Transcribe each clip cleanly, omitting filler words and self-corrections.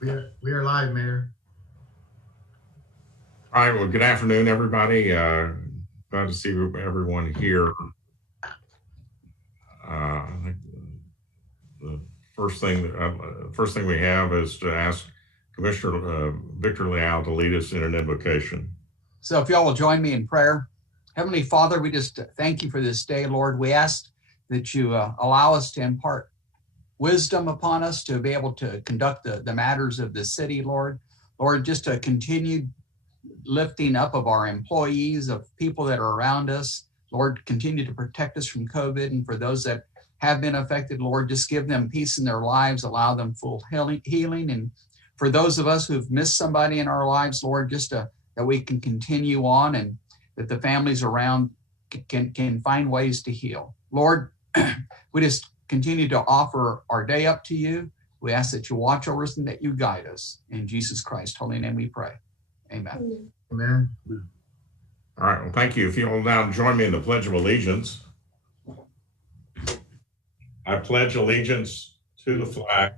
We are live, Mayor. All right, well, good afternoon, everybody. Glad to see everyone here. I think the first thing we have is to ask Commissioner Victor Leal to lead us in an invocation. So if y'all will join me in prayer. Heavenly Father, we just thank you for this day, Lord. We ask that you allow us to impart wisdom upon us to be able to conduct the matters of the city, Lord. Lord, just to continue lifting up of our employees, of people that are around us. Lord, continue to protect us from COVID, and for those that have been affected, Lord, just give them peace in their lives, allow them full healing. And for those of us who've missed somebody in our lives, Lord, just that we can continue on and that the families around can find ways to heal. Lord, we just continue to offer our day up to you. We ask that you watch over us and that you guide us. In Jesus Christ's holy name we pray. Amen. Amen. All right, well, thank you. If you'll now join me in the Pledge of Allegiance. I pledge allegiance to the flag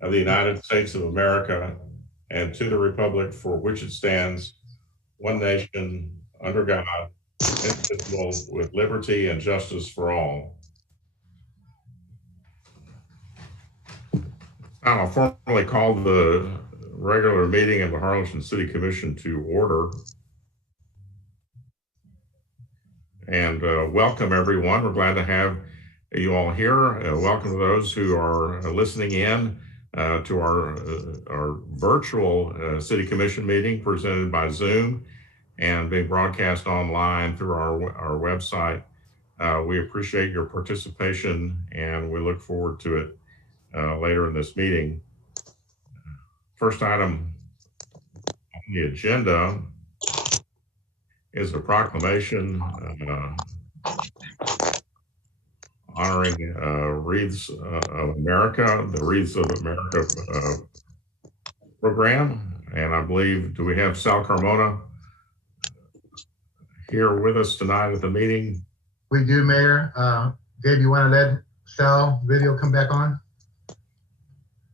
of the United States of America and to the republic for which it stands, one nation, under God, indivisible, with liberty and justice for all. Now I'll formally call the regular meeting of the Harlingen City Commission to order. And welcome everyone. We're glad to have you all here. Welcome to those who are listening in to our virtual City Commission meeting presented by Zoom and being broadcast online through our website. We appreciate your participation and we look forward to it later in this meeting. First item on the agenda is a proclamation honoring Wreaths of America, the Wreaths of America program. And I believe, do we have Sal Carmona here with us tonight at the meeting? We do, Mayor. Gabe, you want to let Sal video come back on?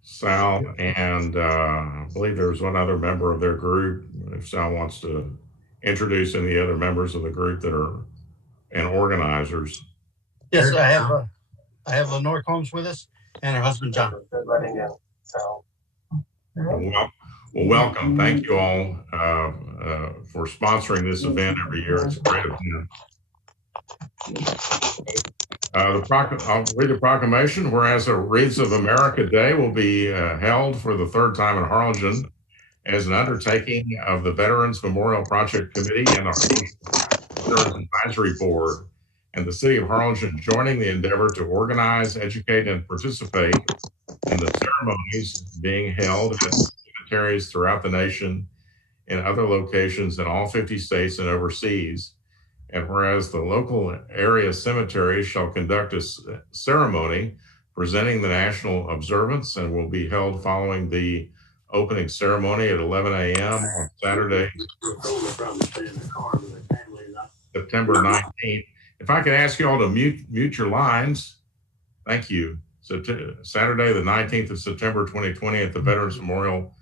Sal, and I believe there's one other member of their group. If Sal wants to introduce any other members of the group that are and organizers. Yes, I have Lenore Combs with us and her husband John. Well, welcome. Thank you all for sponsoring this event every year. It's a great event. I'll read the proclamation. Whereas a Wreaths of America Day will be held for the third time in Harlingen as an undertaking of the Veterans Memorial Project Committee and the Veterans Advisory Board, and the City of Harlingen joining the endeavor to organize, educate, and participate in the ceremonies being held at cemeteries throughout the nation, in other locations in all 50 states and overseas. And whereas the local area cemetery shall conduct a ceremony presenting the national observance and will be held following the opening ceremony at 11 a.m. on Saturday, September 19th. If I could ask you all to mute your lines. Thank you. So Saturday, the 19th of September, 2020 at the Veterans Memorial,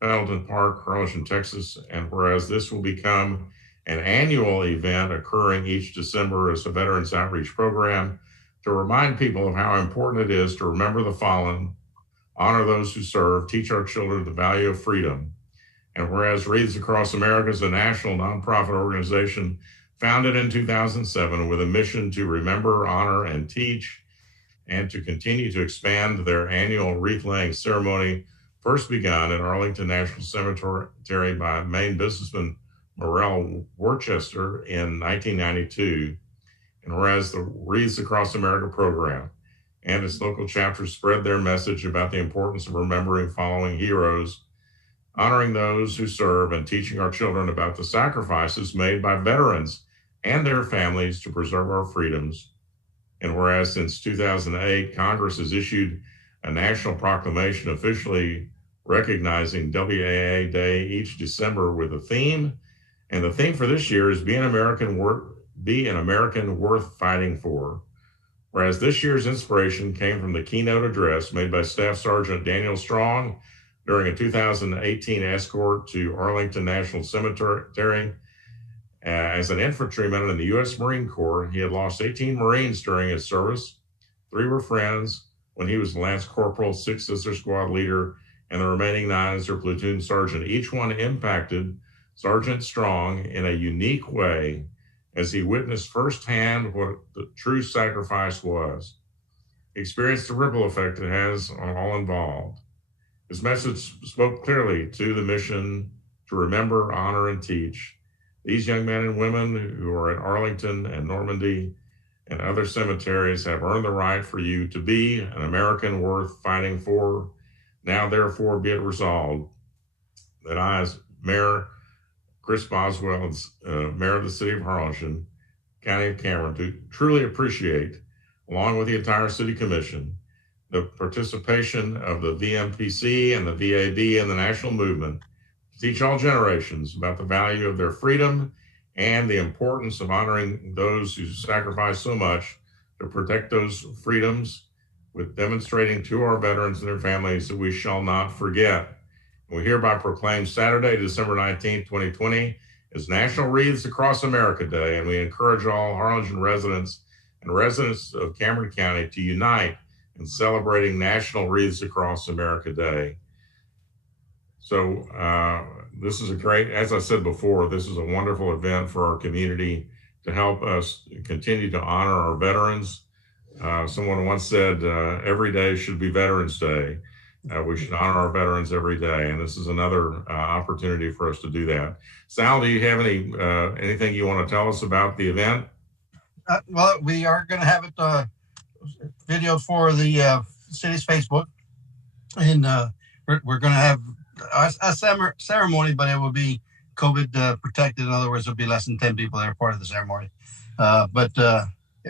Pendleton Park, Harlingen, Texas. And whereas this will become an annual event occurring each December as a Veterans Outreach Program to remind people of how important it is to remember the fallen, honor those who serve, teach our children the value of freedom. And whereas Wreaths Across America is a national nonprofit organization founded in 2007 with a mission to remember, honor, and teach, and to continue to expand their annual wreath-laying ceremony, first begun at Arlington National Cemetery by Maine businessman Morrell Worcester in 1992, and whereas the Wreaths Across America program and its local chapters spread their message about the importance of remembering following heroes, honoring those who serve, and teaching our children about the sacrifices made by veterans and their families to preserve our freedoms. And whereas since 2008, Congress has issued a national proclamation officially recognizing WAA Day each December with a theme. And the theme for this year is Be an American Worth Fighting For. Whereas this year's inspiration came from the keynote address made by Staff Sergeant Daniel Strong, during a 2018 escort to Arlington National Cemetery. As an infantryman in the U.S. Marine Corps, he had lost 18 Marines during his service. 3 were friends when he was Lance Corporal, 6 as their squad leader, and the remaining 9 as their platoon sergeant. Each one impacted Sergeant Strong in a unique way as he witnessed firsthand what the true sacrifice was. He experienced the ripple effect it has on all involved. His message spoke clearly to the mission to remember, honor, and teach. These young men and women who are at Arlington and Normandy and other cemeteries have earned the right for you to be an American worth fighting for. Now, therefore, be it resolved that I, as Mayor Chris Boswell, Mayor of the City of Harlingen, County of Cameron, do truly appreciate, along with the entire City Commission, the participation of the VMPC and the VAB and the national movement to teach all generations about the value of their freedom and the importance of honoring those who sacrifice so much to protect those freedoms, with demonstrating to our veterans and their families that we shall not forget. And we hereby proclaim Saturday, December 19th, 2020 as National Wreaths Across America Day, and we encourage all Harlingen residents and residents of Cameron County to unite in celebrating National Wreaths Across America Day. So this is a great, as I said before, this is a wonderful event for our community to help us continue to honor our veterans. Someone once said, every day should be Veterans Day. We should honor our veterans every day, and this is another opportunity for us to do that. Sal, do you have anything you want to tell us about the event? Well, we are going to have it videoed for the city's Facebook, and we're going to have a ceremony, but it will be COVID protected. In other words, there'll be less than 10 people that are part of the ceremony. But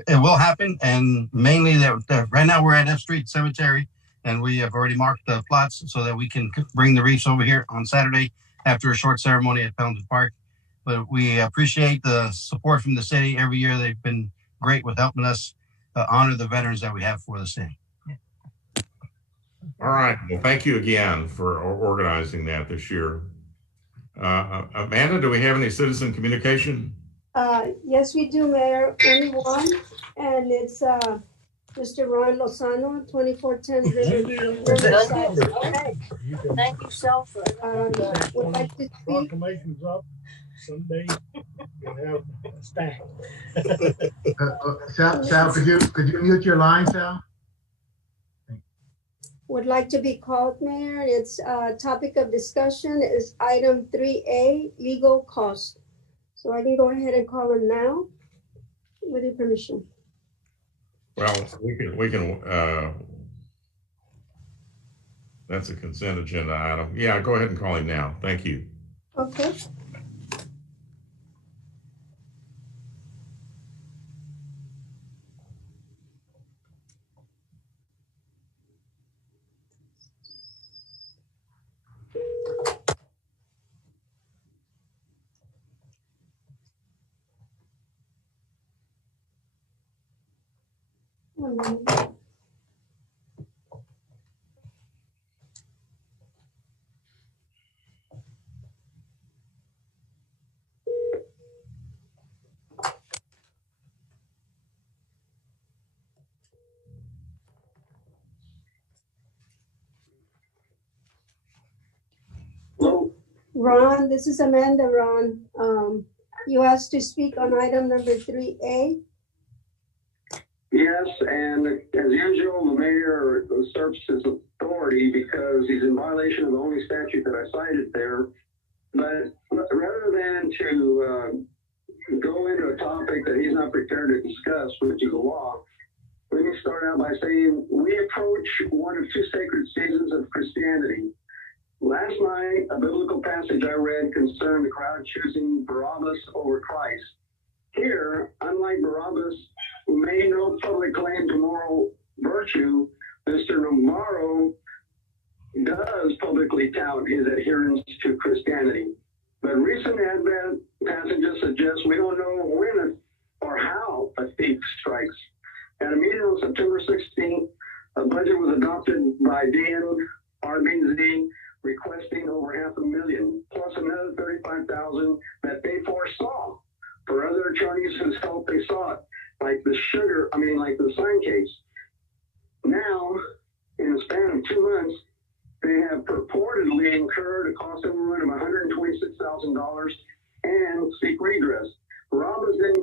it will happen, and mainly right now we're at F Street Cemetery, and we have already marked the plots so that we can bring the wreaths over here on Saturday after a short ceremony at Pendleton Park. But we appreciate the support from the city. Every year they've been great with helping us honor the veterans that we have for the city. All right. Well, thank you again for organizing that this year. Amanda, do we have any citizen communication? Yes, we do, Mayor. Only one, and it's Mr. Ron Lozano, 2410 Riverside. Okay. Thank you, Sal, for would like to speak. Proclamations up. Someday you'll have a stack. Sal, could you mute your line, Sal? Would like to be called, Mayor. It's topic of discussion is item 3A, legal cost. So I can go ahead and call him now with your permission. Well, we can that's a consent agenda item. Yeah, go ahead and call him now. Thank you. Okay. Ron, this is Amanda, Ron. You asked to speak on item number 3A. Yes, and as usual, the mayor usurps his authority because he's in violation of the only statute that I cited there. But rather than to go into a topic that he's not prepared to discuss, which is the law, let me start out by saying we approach one of 2 sacred seasons of Christianity. Last night, a biblical passage I read concerned the crowd choosing Barabbas over Christ. Here, unlike Barabbas, who made no public claim to moral virtue, Mr. Navarro does publicly tout his adherence to Christianity. But recent Advent passages suggest we don't know when or how a thief strikes. At a meeting on September 16th, a budget was adopted by Dan RBZ, requesting over $500,000, plus another $35,000 that they foresaw for other attorneys whose help they sought, like the sign case. Now, in the span of 2 months, they have purportedly incurred a cost overrun of $126,000 and seek redress. Rob doesn't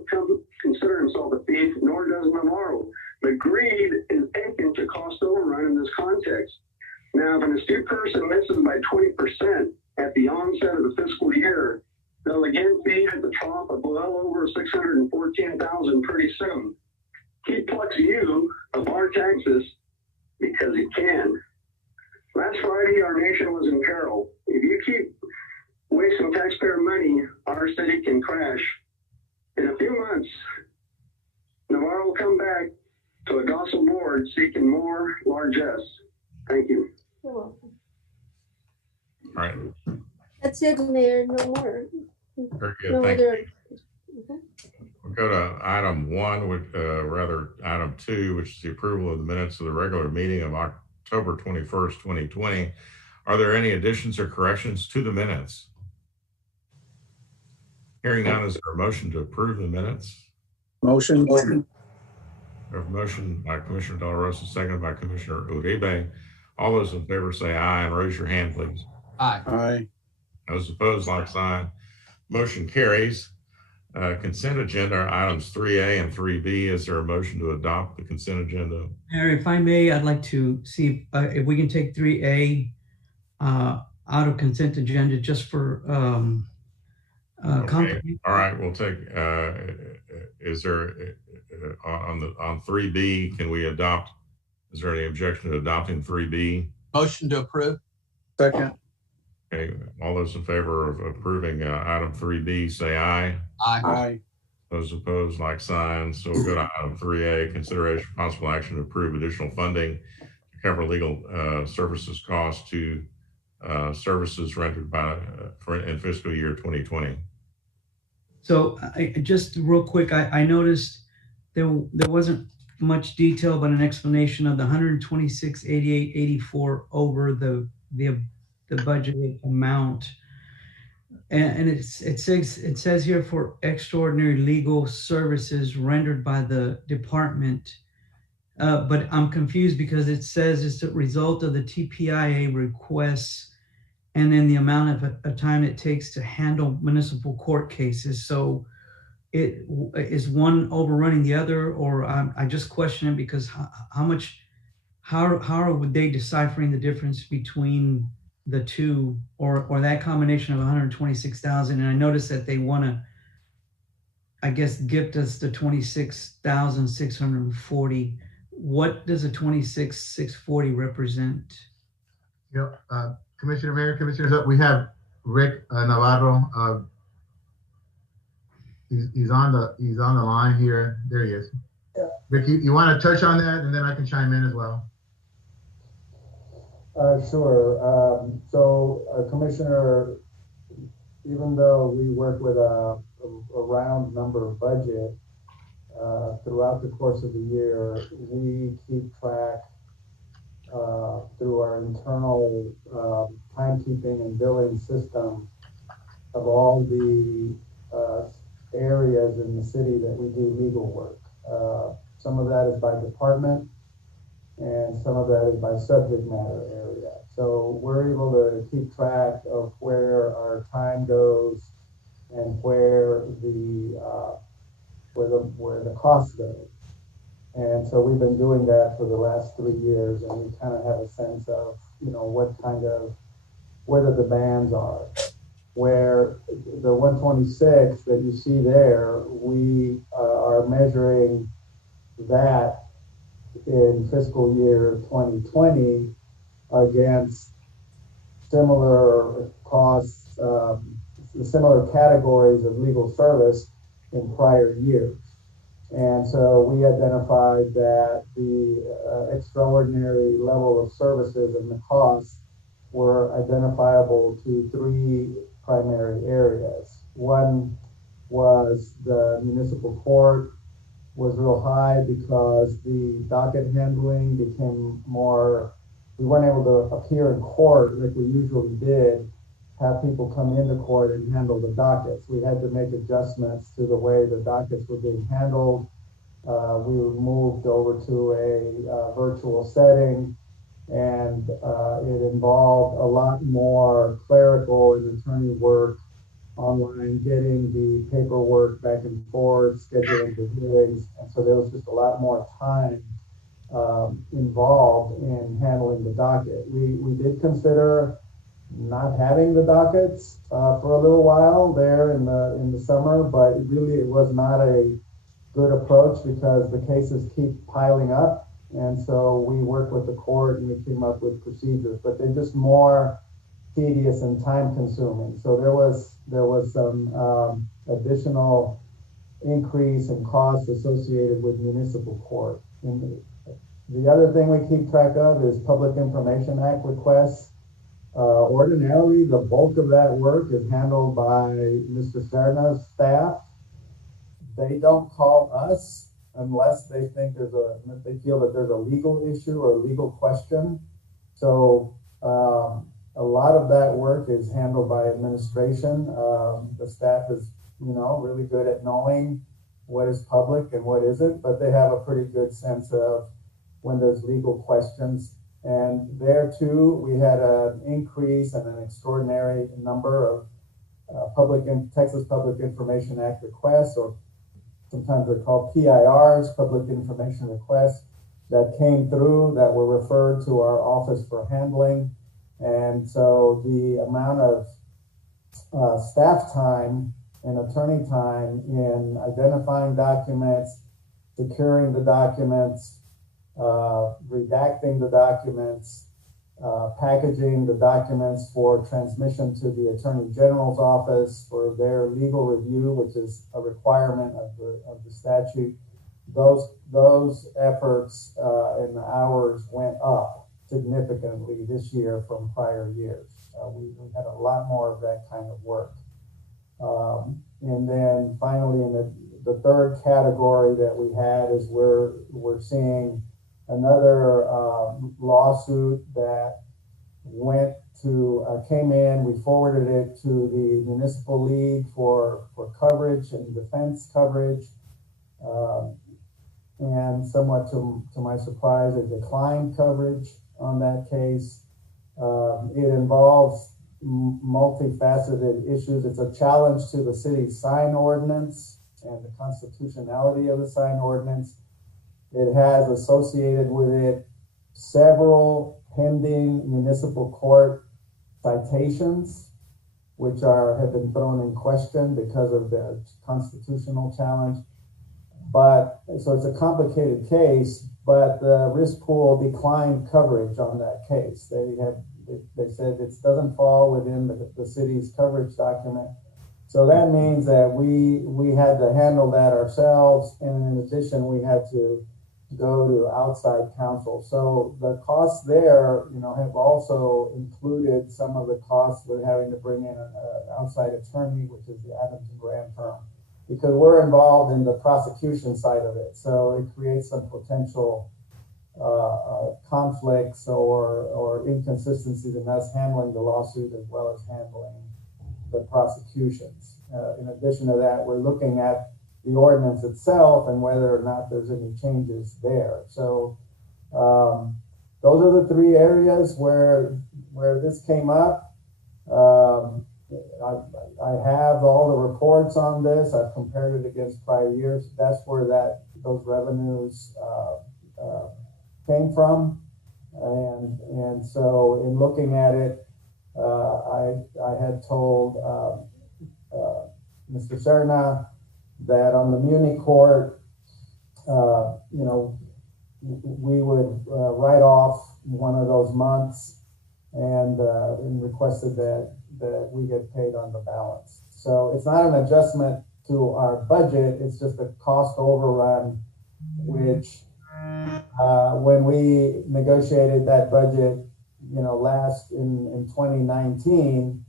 consider himself a thief, nor does Navarro. But greed is akin to cost overrun in this context. Now, if an astute person misses by 20% at the onset of the fiscal year, they'll again feed at the trough of well over $614,000 pretty soon. He plucks you of our taxes because he can. Last Friday, our nation was in peril. If you keep wasting taxpayer money, our city can crash. In a few months, Navarro will come back to a docile board seeking more largesse. Thank you. You're welcome. All right. That's it, Mayor. No more. Very good. No Thank other. you. We'll go to item 1, item 2, which is the approval of the minutes of the regular meeting of October 21st, 2020. Are there any additions or corrections to the minutes? Hearing none, is there a motion to approve the minutes? Motion. We have a motion by Commissioner De La Rosa, seconded by Commissioner Uribe. All those in favor say aye and raise your hand, please. Aye. Aye. Those opposed, like sign. Motion carries. Consent agenda items 3A and 3B. Is there a motion to adopt the consent agenda? Mayor, if I may, I'd like to see if we can take 3A out of consent agenda just for Okay. All right, we'll take, is there, on 3B, can we adopt, is there any objection to adopting 3B? Motion to approve. Second. Okay, all those in favor of approving item 3B, say aye. Aye. Aye. Those opposed, like sign. So we'll go to item 3A, consideration of possible action to approve additional funding to cover legal services costs to services rendered in fiscal year 2020. So just real quick, I noticed there wasn't much detail, but an explanation of the 126,88,84 over the budgeted amount. And it says here for extraordinary legal services rendered by the department. But I'm confused because it says it's a result of the TPIA requests and then the amount of time it takes to handle municipal court cases. So it is one overrunning the other, or I just question it because how would they deciphering the difference between the two or that combination of 126,000? And I noticed that they want to, I guess, gift us the 26,640. What does a 26,640 represent? Yep. Commissioner, Mayor, Commissioners, we have Rick Navarro. He's on the line here. There he is. Yeah. Rick, you want to touch on that, and then I can chime in as well. Sure. Commissioner, even though we work with a round number budget throughout the course of the year, we keep track through our internal timekeeping and billing system of all the areas in the city that we do legal work. Some of that is by department, and some of that is by subject matter area. So we're able to keep track of where our time goes and where the costs go. And so we've been doing that for the last 3 years, and we kind of have a sense of, where the demands are. Where the 126 that you see there, we are measuring that in fiscal year 2020 against similar costs, similar categories of legal service in prior years. And so we identified that the extraordinary level of services and the costs were identifiable to 3 primary areas. One was the municipal court was real high because the docket handling became more we weren't able to appear in court like we usually did, have people come into court and handle the dockets. We had to make adjustments to the way the dockets were being handled. We were moved over to a virtual setting, and it involved a lot more clerical and attorney work online, getting the paperwork back and forth, scheduling the hearings. And so there was just a lot more time involved in handling the docket. We did consider not having the dockets for a little while there in the summer, but it was not a good approach because the cases keep piling up. And so we worked with the court and we came up with procedures, but they're just more tedious and time consuming. So there was some additional increase in costs associated with municipal court. And the other thing we keep track of is Public Information Act requests. Ordinarily, the bulk of that work is handled by Mr. Serna's staff. They don't call us unless they think they feel that there's a legal issue or a legal question. So a lot of that work is handled by administration. The staff is, really good at knowing what is public and what isn't, but they have a pretty good sense of when there's legal questions. And there too, we had an increase and an extraordinary number of Texas Public Information Act requests, or sometimes they're called PIRs, Public Information Requests, that came through that were referred to our office for handling. And so the amount of staff time and attorney time in identifying documents, securing the documents, redacting the documents, packaging the documents for transmission to the Attorney General's office for their legal review, which is a requirement of the statute. Those efforts and the hours went up significantly this year from prior years. We had a lot more of that kind of work. And then finally, in the third category that we had is we're seeing another lawsuit that came in. We forwarded it to the Municipal League for coverage and defense coverage. And somewhat to my surprise, it declined coverage on that case. It involves multifaceted issues. It's a challenge to the city's sign ordinance and the constitutionality of the sign ordinance. It has associated with it several pending municipal court citations, which have been thrown in question because of the constitutional challenge. So it's a complicated case, but the risk pool declined coverage on that case. They said it doesn't fall within the city's coverage document. So that means that we had to handle that ourselves. And in addition, we had to go to outside counsel. So the costs there, have also included some of the costs with having to bring in an outside attorney, which is the Adams and Graham firm, because we're involved in the prosecution side of it. So it creates some potential conflicts or inconsistencies in us handling the lawsuit as well as handling the prosecutions. In addition to that, we're looking at the ordinance itself and whether or not there's any changes there. So those are the three areas where this came up. I have all the reports on this. I've compared it against prior years. That's where those revenues came from. And so in looking at it, I had told Mr. Serna that on the Muni court, we would write off one of those months and requested that we get paid on the balance. So it's not an adjustment to our budget, it's just a cost overrun, which when we negotiated that budget, last in 2019,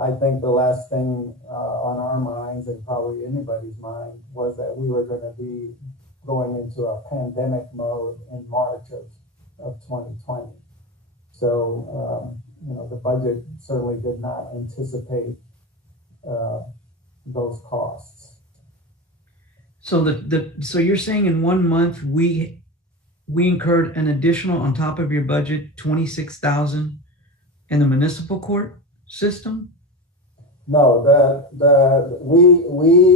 I think the last thing on our minds and probably anybody's mind was that we were going to be going into a pandemic mode in March of 2020. So, the budget certainly did not anticipate those costs. So so you're saying in 1 month we incurred an additional on top of your budget 26,000 in the municipal court system? No, we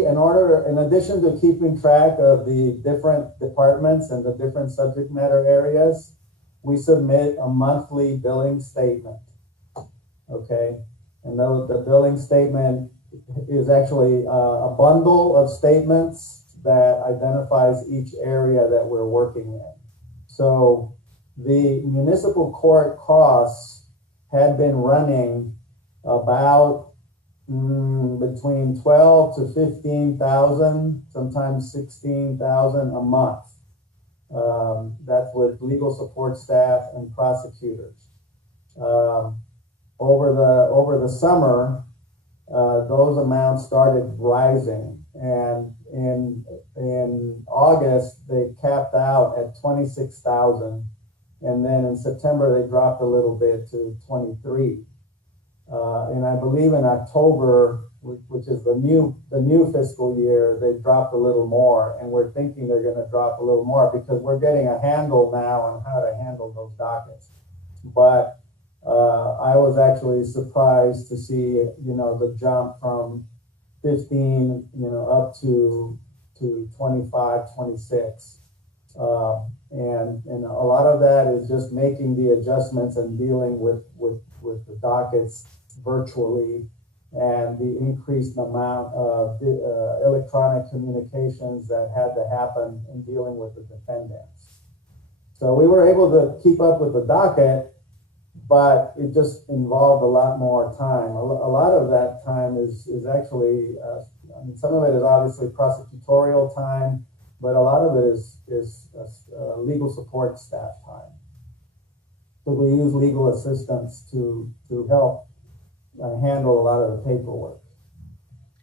in addition to keeping track of the different departments and the different subject matter areas, we submit a monthly billing statement. Okay, and the billing statement is actually a bundle of statements that identifies each area that we're working in. So the municipal court costs had been running about between 12 to 15,000, sometimes 16,000 a month. That's with legal support staff and prosecutors. Over the summer, those amounts started rising, and in August they capped out at 26,000, and then in September they dropped a little bit to 23. And I believe in October, which is the new fiscal year, they dropped a little more, and we're thinking they're going to drop a little more because we're getting a handle now on how to handle those dockets. But I was actually surprised to see, the jump from 15, up to 25, 26. And a lot of that is just making the adjustments and dealing with the dockets virtually, and the increased amount of electronic communications that had to happen in dealing with the defendants. So we were able to keep up with the docket, but it just involved a lot more time. A lot of that time is actually, some of it is obviously prosecutorial time, but a lot of it is legal support staff time. So we use legal assistants to help handle a lot of the paperwork.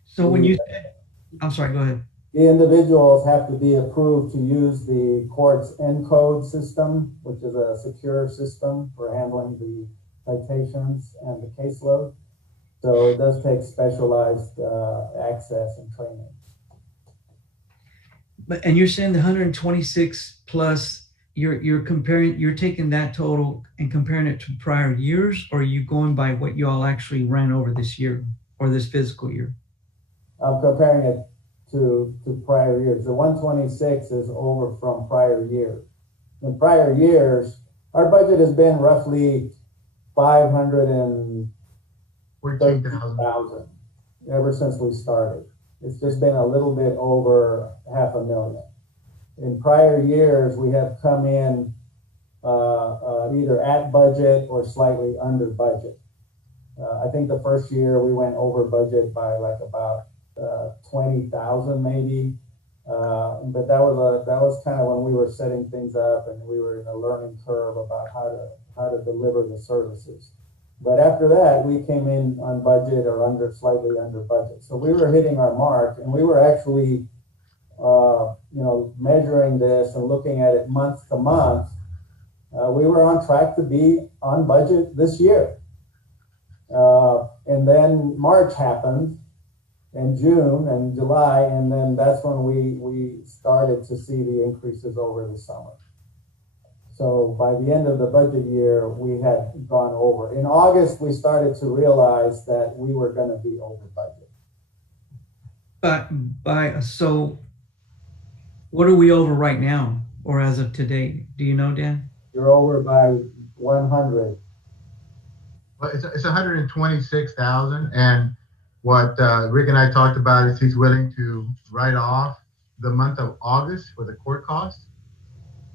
So when you said, I'm sorry, go ahead. The individuals have to be approved to use the court's ENCODE system, which is a secure system for handling the citations and the caseload. So it does take specialized access and training. And you're saying the 126 plus, you're taking that total and comparing it to prior years, or are you going by what you all actually ran over this year or this fiscal year? I'm comparing it to prior years. The 126 is over from prior years. In prior years, our budget has been roughly 513,000 ever since we started. It's just been a little bit over 500,000. In prior years, we have come in either at budget or slightly under budget. I think the first year we went over budget by like about 20,000 maybe, but that was kind of when we were setting things up and we were in a learning curve about how to deliver the services. But after that, we came in on budget or slightly under budget. So we were hitting our mark, and we were actually measuring this and looking at it month to month. We were on track to be on budget this year. And then March happened, and June and July, and then that's when we started to see the increases over the summer. So by the end of the budget year, we had gone over. In August, we started to realize that we were going to be over budget. So what are we over right now, or as of today? Do you know, Dan? You're over by 100. Well, it's 126,000, and what Rick and I talked about is he's willing to write off the month of August for the court costs,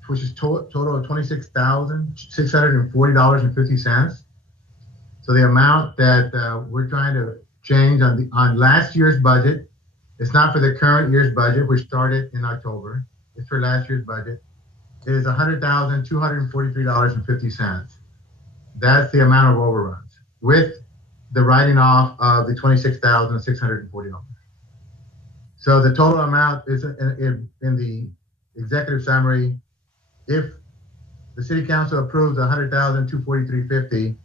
which is total of $26,640.50. So the amount that we're trying to change on last year's budget, it's not for the current year's budget, which started in October. It's for last year's budget. It is $100,243.50. That's the amount of overruns with the writing off of the $26,640. So the total amount is in the executive summary. If the city council approves $100,243.50.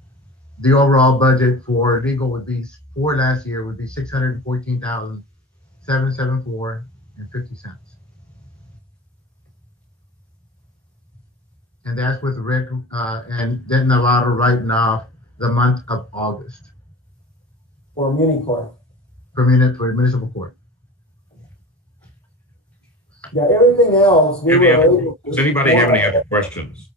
The overall budget for legal would be for last year would be $614,774.50. And that's with Rick and Denton Navarro writing off the month of August For muni court. for municipal court. Yeah, everything else, we were able to. Does anybody have any other questions?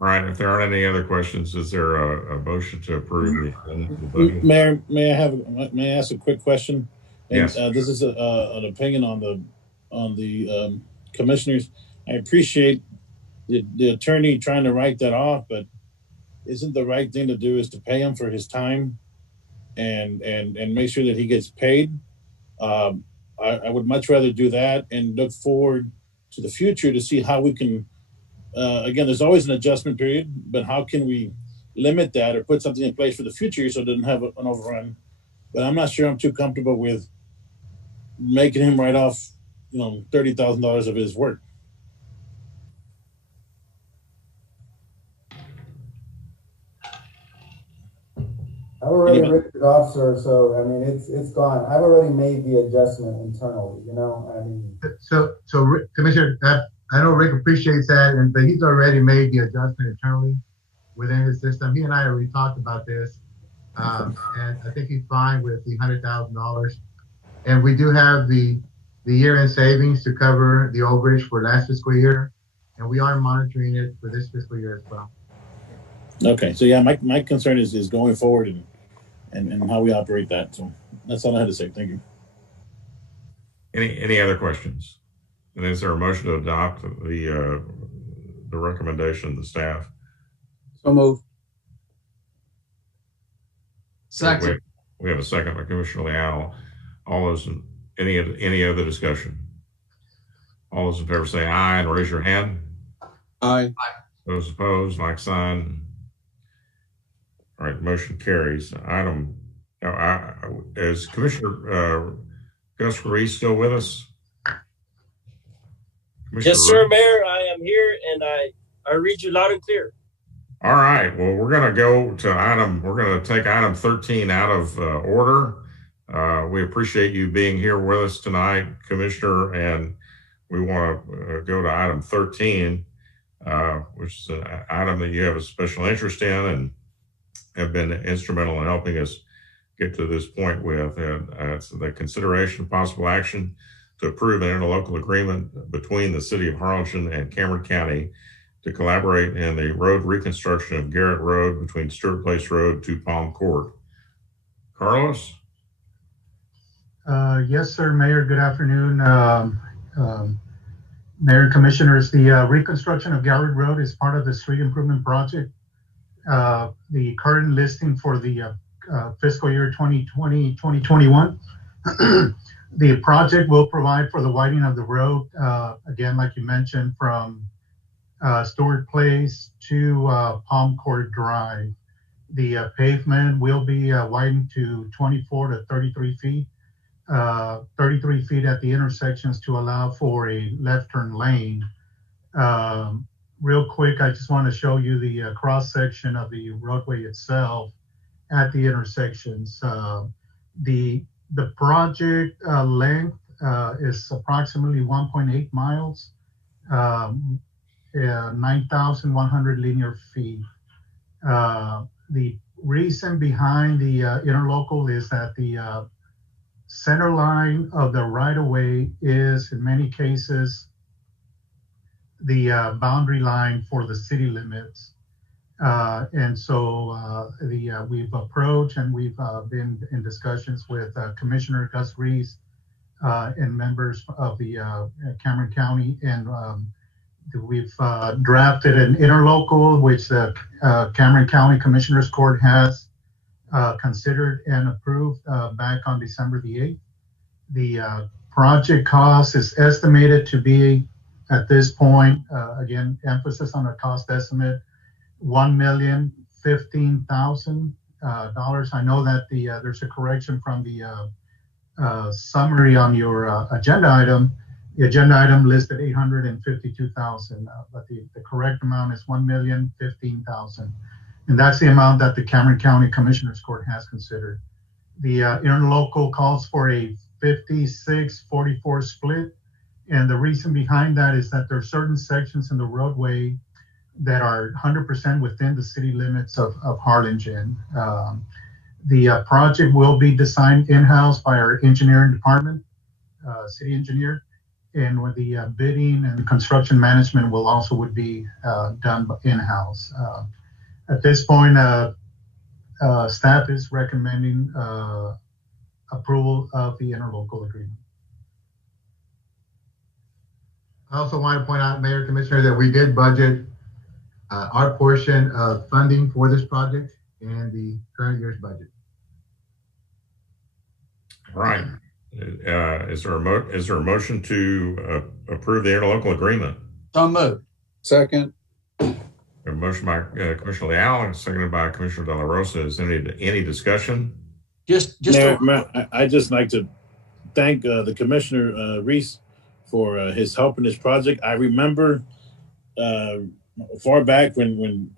All right, if there aren't any other questions, is there a motion to approve the budget? Mayor, may I ask a quick question? And, Yes. This is an opinion on the commissioners. I appreciate the attorney trying to write that off, but isn't the right thing to do is to pay him for his time and make sure that he gets paid? I would much rather do that and look forward to the future to see how we can. Again, there's always an adjustment period, but how can we limit that or put something in place for the future so it doesn't have an overrun? But I'm not sure I'm too comfortable with making him write off, $30,000 of his work. I've already written it off, sir, so I mean it's gone. I've already made the adjustment internally, So Commissioner, I know Rick appreciates that, but he's already made the adjustment internally within his system. He and I already talked about this, and I think he's fine with the $100,000. And we do have the year-end savings to cover the overage for last fiscal year, and we are monitoring it for this fiscal year as well. Okay, so yeah, my concern is going forward and how we operate that. So that's all I had to say. Thank you. Any other questions? And is there a motion to adopt the recommendation of the staff? So moved. Second. We have a second by Commissioner Leal. All those, any other discussion? All those in favor say aye and raise your hand. Aye. Those opposed, like sign. All right, motion carries. Is Commissioner Gus Reese still with us? Yes, sir, Mayor. I am here, and I read you loud and clear. All right. Well, we're going to go to we're going to take item 13 out of order. We appreciate you being here with us tonight, Commissioner, and we want to go to item 13, which is an item that you have a special interest in and have been instrumental in helping us get to this point with. And it's the consideration of possible action to approve an interlocal agreement between the City of Harlingen and Cameron County to collaborate in the road reconstruction of Garrett Road between Stewart Place Road to Palm Court. Carlos? Yes, sir, Mayor. Good afternoon. Mayor and Commissioners, the reconstruction of Garrett Road is part of the street improvement project. The current listing for the fiscal year 2020-2021. The project will provide for the widening of the road, again, like you mentioned, from Stewart Place to Palm Court Drive. The pavement will be widened to 24 to 33 feet, 33 feet at the intersections to allow for a left turn lane. Real quick, I just want to show you the cross section of the roadway itself at the intersections. The project length is approximately 1.8 miles, 9,100 linear feet. The reason behind the interlocal is that the center line of the right-of-way is, in many cases, the boundary line for the city limits. And so we've approached and we've been in discussions with Commissioner Gus Reese and members of the Cameron County, and we've drafted an interlocal which the Cameron County Commissioners Court has considered and approved back on December the 8th. The project cost is estimated to be, at this point, again, emphasis on a cost estimate, $1,015,000. I know that there's a correction from the summary on your agenda item. The agenda item listed 852,000, but the correct amount is 1,015,000. And that's the amount that the Cameron County Commissioners Court has considered. The interlocal calls for a 56-44 split. And the reason behind that is that there are certain sections in the roadway that are 100% within the city limits of Harlingen. The project will be designed in-house by our engineering department, city engineer, and with the bidding and construction management would be done in-house. At this point, staff is recommending approval of the interlocal agreement. I also want to point out, Mayor, Commissioner, that we did budget our portion of funding for this project in the current year's budget. All right. Is there a motion to approve the interlocal agreement? So moved. Second. A motion by Commissioner Leal and seconded by Commissioner De La Rosa. Is any discussion? I'd just like to thank the Commissioner Wreaths for his help in this project. I remember far back when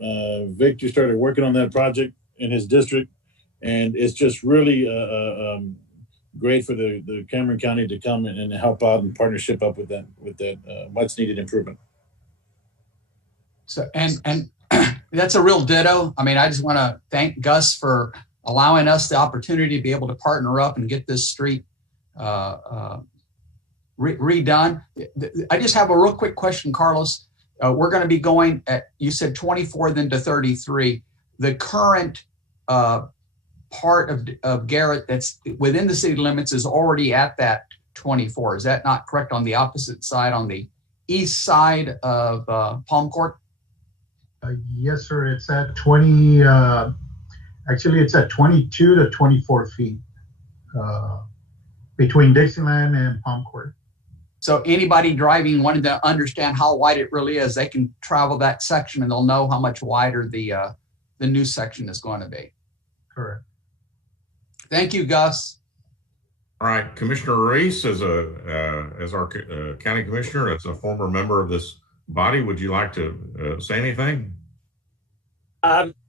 Victor started working on that project in his district, and it's just really great for the Cameron County to come and help out and partnership up with that much needed improvement. So and that's a real ditto. I mean, I just want to thank Gus for allowing us the opportunity to be able to partner up and get this street redone. I just have a real quick question, Carlos. We're going to be going at, you said 24, then to 33. The current part of Garrett that's within the city limits is already at that 24. Is that not correct? On the opposite side, on the east side of Palm Court? Yes, sir. It's at 20. Actually, it's at 22 to 24 feet between Dixieland and Palm Court. So anybody driving wanting to understand how wide it really is, they can travel that section and they'll know how much wider the new section is going to be. Correct. Thank you, Gus. All right, Commissioner Reese, as our county commissioner, as a former member of this body, would you like to say anything?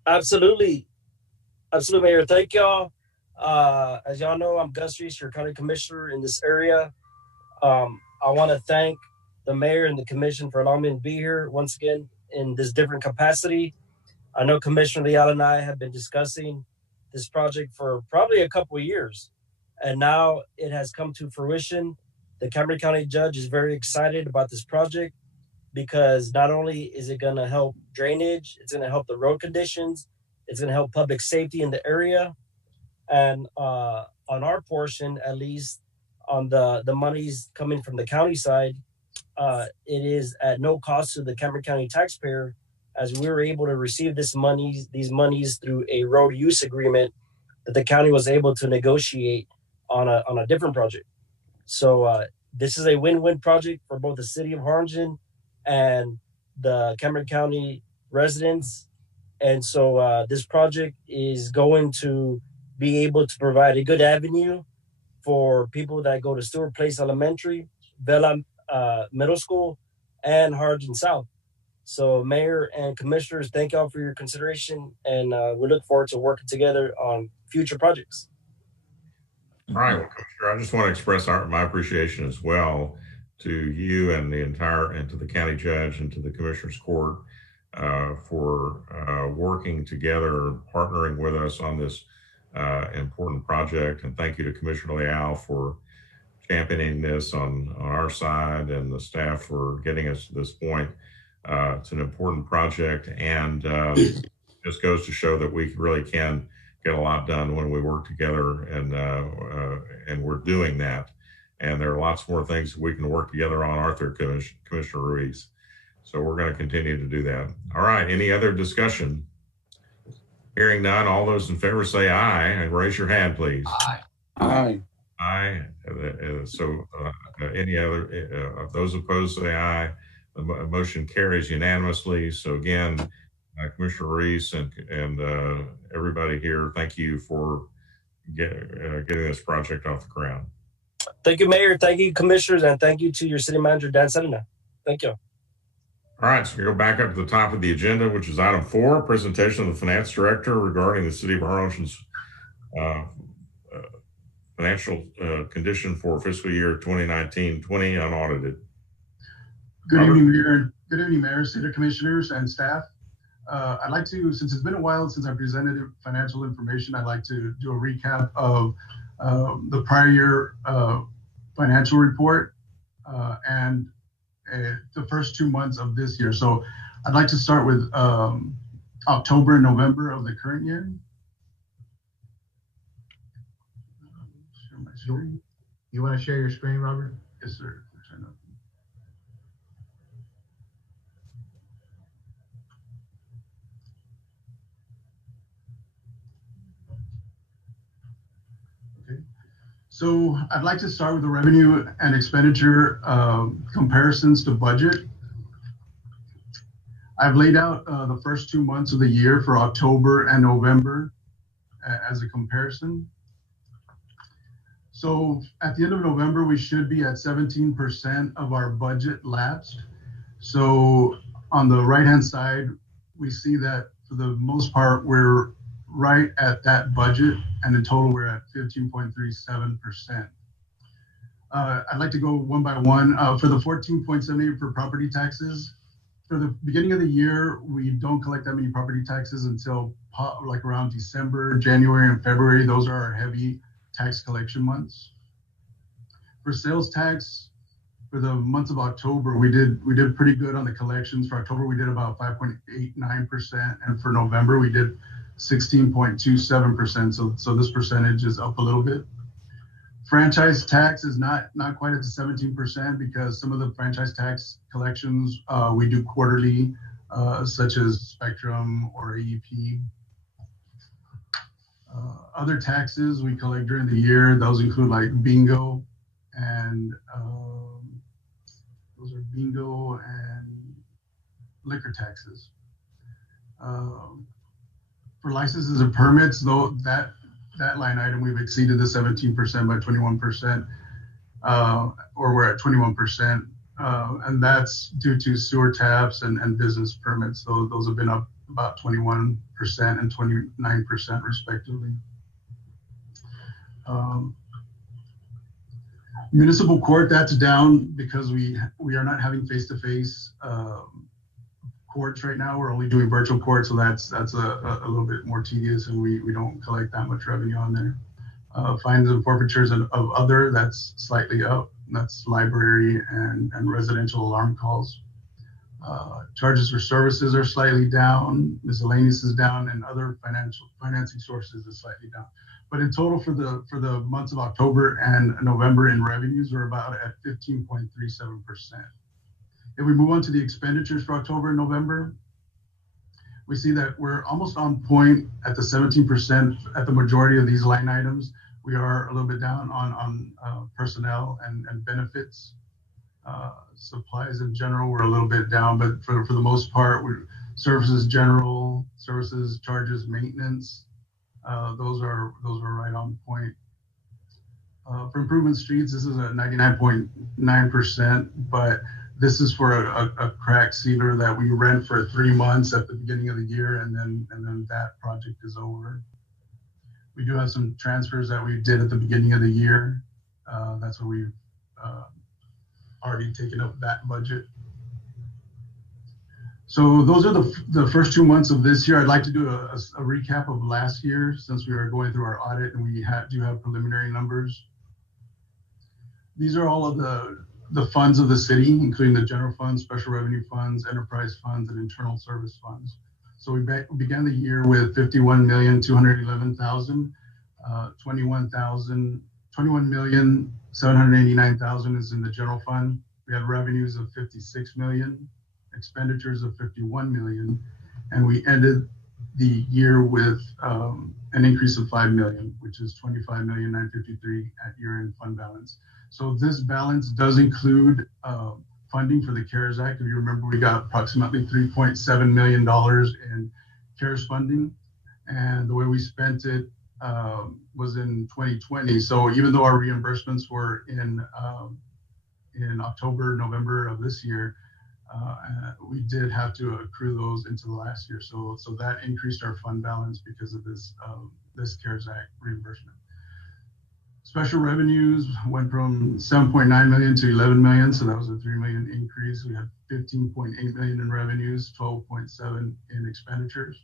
Absolutely, Mayor. Thank y'all. As y'all know, I'm Gus Reese, your county commissioner in this area. I want to thank the mayor and the commission for allowing me to be here once again in this different capacity. I know Commissioner Leal and I have been discussing this project for probably a couple of years, and now it has come to fruition. The Cameron County judge is very excited about this project because not only is it going to help drainage, it's going to help the road conditions, it's going to help public safety in the area, and on our portion, at least, on the monies coming from the county side, it is at no cost to the Cameron County taxpayer, as we were able to receive these monies through a road use agreement that the county was able to negotiate on a different project. So this is a win-win project for both the city of Harlingen and the Cameron County residents. And so this project is going to be able to provide a good avenue for people that go to Stewart Place Elementary, Vela Middle School, and Harlingen South. So Mayor and Commissioners, thank y'all for your consideration, and we look forward to working together on future projects. All right, well, Commissioner, I just want to express my appreciation as well to you and to the county judge and to the Commissioner's Court for working together, partnering with us on this important project. And thank you to Commissioner Leal for championing this on our side, and the staff for getting us to this point. It's an important project, and just goes to show that we really can get a lot done when we work together, and we're doing that. And there are lots more things that we can work together on, Arthur, Commissioner Ruiz. So we're going to continue to do that. All right, any other discussion? Hearing none, all those in favor say aye, and raise your hand, please. Aye. Aye. Aye. So any other of those opposed say aye. The motion carries unanimously. So again, Commissioner Reese and everybody here, thank you for getting this project off the ground. Thank you, Mayor. Thank you, Commissioners, and thank you to your City Manager, Dan Sedina. Thank you. All right, so we go back up to the top of the agenda, which is item 4, presentation of the Finance Director regarding the City of Harlingen's financial condition for fiscal year 2019-20 unaudited. Good evening, Mayor. Good evening, Mayor, City Commissioners, and staff. I'd like to, since it's been a while since I presented financial information, I'd like to do a recap of the prior year financial report and the first 2 months of this year. So I'd like to start with October and November of the current year. Share my screen. You want to share your screen, Robert? Yes, sir. So I'd like to start with the revenue and expenditure comparisons to budget. I've laid out the first 2 months of the year for October and November as a comparison. So at the end of November, we should be at 17% of our budget lapsed. So on the right-hand side, we see that for the most part, we're right at that budget, and in total we're at 15.37%. I'd like to go one by one. For the 14.78 for property taxes, for the beginning of the year, we don't collect that many property taxes until like around December, January, and February. Those are our heavy tax collection months. For sales tax, for the month of October, we did pretty good on the collections. For October, we did about 5.89%, and for November, we did 16.27%. So this percentage is up a little bit. Franchise tax is not quite at the 17% because some of the franchise tax collections we do quarterly, such as Spectrum or AEP. Other taxes we collect during the year, those include like bingo and those are bingo and liquor taxes. For licenses and permits, though, that line item, we've exceeded the 17% by 21%, or we're at 21%, and that's due to sewer taps and business permits. So those have been up about 21% and 29% respectively. Municipal court, that's down because we are not having face-to-face courts right now. We're only doing virtual courts, so that's a little bit more tedious, and we don't collect that much revenue on there. Fines and forfeitures of other, that's slightly up. That's library and residential alarm calls. Charges for services are slightly down. Miscellaneous is down, and other financing sources is slightly down. But in total, for the months of October and November in revenues, we're about at 15.37%. If we move on to the expenditures for October and November, we see that we're almost on point at the 17% at the majority of these line items. We are a little bit down on personnel and benefits. Supplies in general, we're a little bit down, but for the most part, services general, services, charges, maintenance, those are right on point. For improvement streets, this is a 99.9%, but this is for a crack sealer that we rent for 3 months at the beginning of the year, and then that project is over. We do have some transfers that we did at the beginning of the year. That's where we've already taken up that budget. So those are the first 2 months of this year. I'd like to do a recap of last year since we are going through our audit and we do have preliminary numbers. These are all of the funds of the city, including the general fund, special revenue funds, enterprise funds, and internal service funds. So we began the year with $51,211,000, $21,789,000 is in the general fund. We had revenues of $56 million, expenditures of $51 million, and we ended the year with an increase of $5 million, which is $25,953,000 at year-end fund balance. So this balance does include funding for the CARES Act. If you remember, we got approximately $3.7 million in CARES funding, and the way we spent it, was in 2020. So even though our reimbursements were in October, November of this year, we did have to accrue those into the last year. So that increased our fund balance because of this CARES Act reimbursement. Special revenues went from 7.9 million to 11 million, so that was a 3 million increase. We had 15.8 million in revenues, 12.7 in expenditures.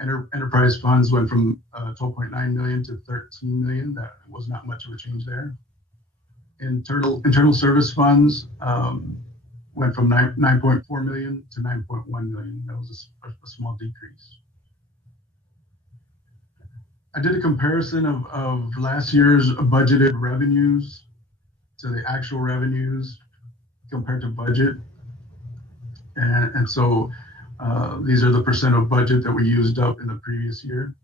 Enterprise funds went from 12.9 million to 13 million. That was not much of a change there. Internal service funds went from 9.4 million to 9.1 million. That was a small decrease. I did a comparison of last year's budgeted revenues to the actual revenues compared to budget. And so these are the percent of budget that we used up in the previous year.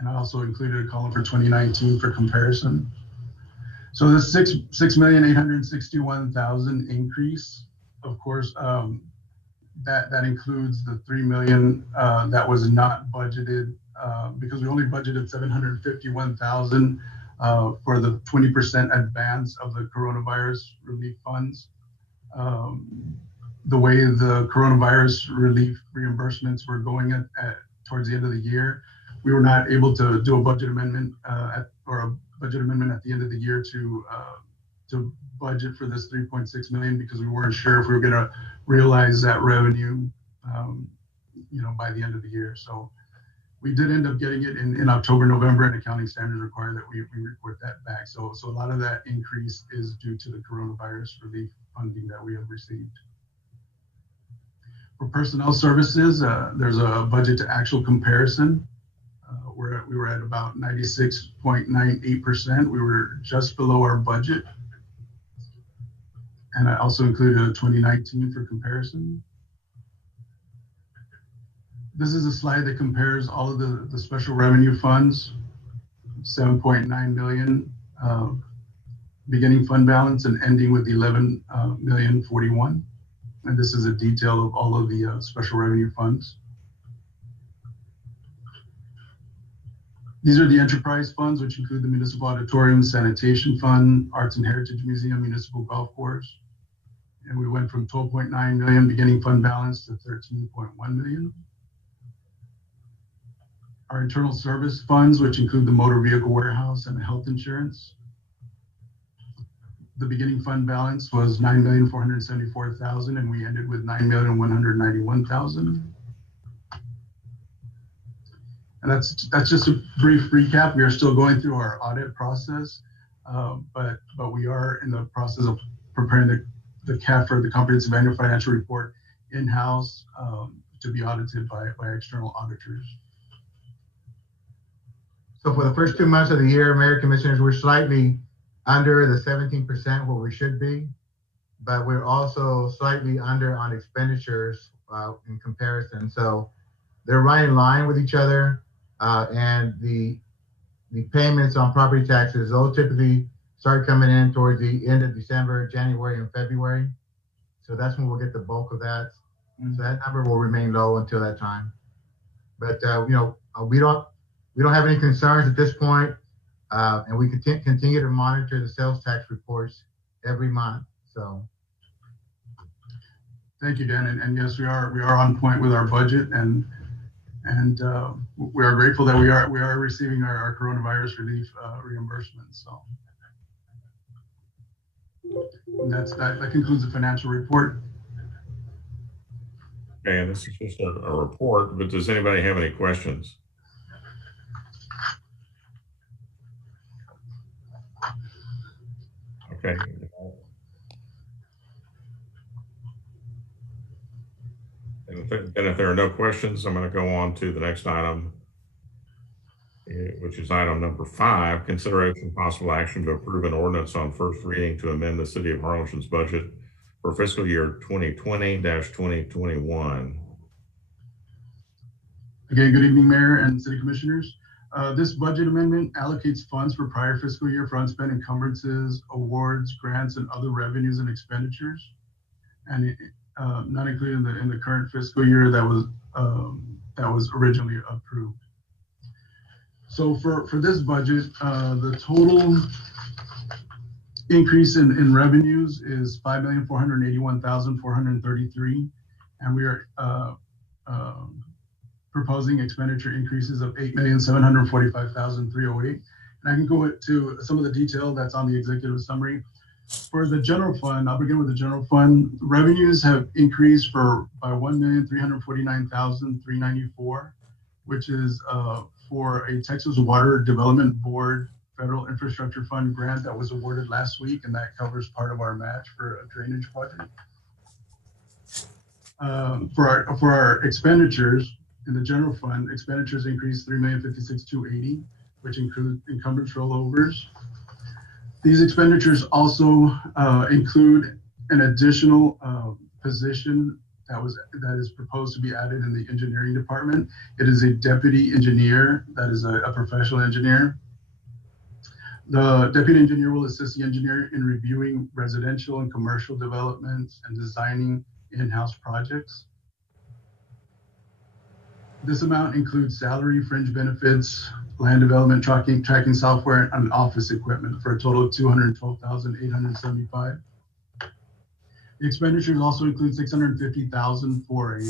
And I also included a column for 2019 for comparison. So the 6,861,000 increase, of course, that includes the 3 million that was not budgeted because we only budgeted 751,000 for the 20% advance of the coronavirus relief funds. The way the coronavirus relief reimbursements were going towards the end of the year, we were not able to do a budget amendment or a budget amendment at the end of the year to budget for this 3.6 million because we weren't sure if we were going to realize that revenue, by the end of the year. So we did end up getting it in October, November, and accounting standards require that we report that back. So a lot of that increase is due to the coronavirus relief funding that we have received. For personnel services, there's a budget to actual comparison. We were at about 96.98%. We were just below our budget. And I also included a 2019 for comparison. This is a slide that compares all of the special revenue funds, 7.9 million beginning fund balance and ending with 11,041,041. And this is a detail of all of the special revenue funds. These are the enterprise funds, which include the Municipal Auditorium Sanitation Fund, Arts and Heritage Museum, Municipal Golf Course. And we went from 12.9 million beginning fund balance to 13.1 million. Our internal service funds, which include the motor vehicle warehouse and the health insurance. The beginning fund balance was 9,474,000, and we ended with 9,191,000. And that's just a brief recap. We are still going through our audit process, but we are in the process of preparing the CAFR, the Comprehensive Annual Financial Report, in-house to be audited by external auditors. So for the first 2 months of the year, Mayor, Commissioners, we're slightly under the 17% where we should be, but we're also slightly under on expenditures in comparison. So they're right in line with each other. And the payments on property taxes, those typically start coming in towards the end of December, January, and February. So that's when we'll get the bulk of that. So that number will remain low until that time. But we don't have any concerns at this point, and we continue to monitor the sales tax reports every month. So. Thank you, Dan. And yes, we are on point with our budget, and we are grateful that we are receiving our coronavirus relief reimbursements. So and that concludes the financial report. Okay, and this is just a report, but does anybody have any questions? Okay. And if there are no questions, I'm going to go on to the next item, which is item number 5, consideration of possible action to approve an ordinance on first reading to amend the City of Harlingen's budget for fiscal year 2020-2021. Again, good evening, Mayor and City Commissioners. This budget amendment allocates funds for prior fiscal year for unspent encumbrances, awards, grants, and other revenues and expenditures, and not included in the current fiscal year that was originally approved. So for this budget, the total increase in revenues is $5,481,433, and we are proposing expenditure increases of $8,745,308. And I can go to some of the detail that's on the executive summary. For the general fund, I'll begin with the general fund. Revenues have increased by $1,349,394, which is for a Texas Water Development Board Federal Infrastructure Fund grant that was awarded last week, and that covers part of our match for a drainage project. For our expenditures in the general fund, expenditures increased $3,056,280, which include encumbrance rollovers. These expenditures also include an additional position that is proposed to be added in the engineering department. It is a deputy engineer that is a professional engineer. The deputy engineer will assist the engineer in reviewing residential and commercial developments and designing in-house projects. This amount includes salary, fringe benefits, land development, tracking software, and office equipment for a total of $212,875. The expenditures also include $650,000 for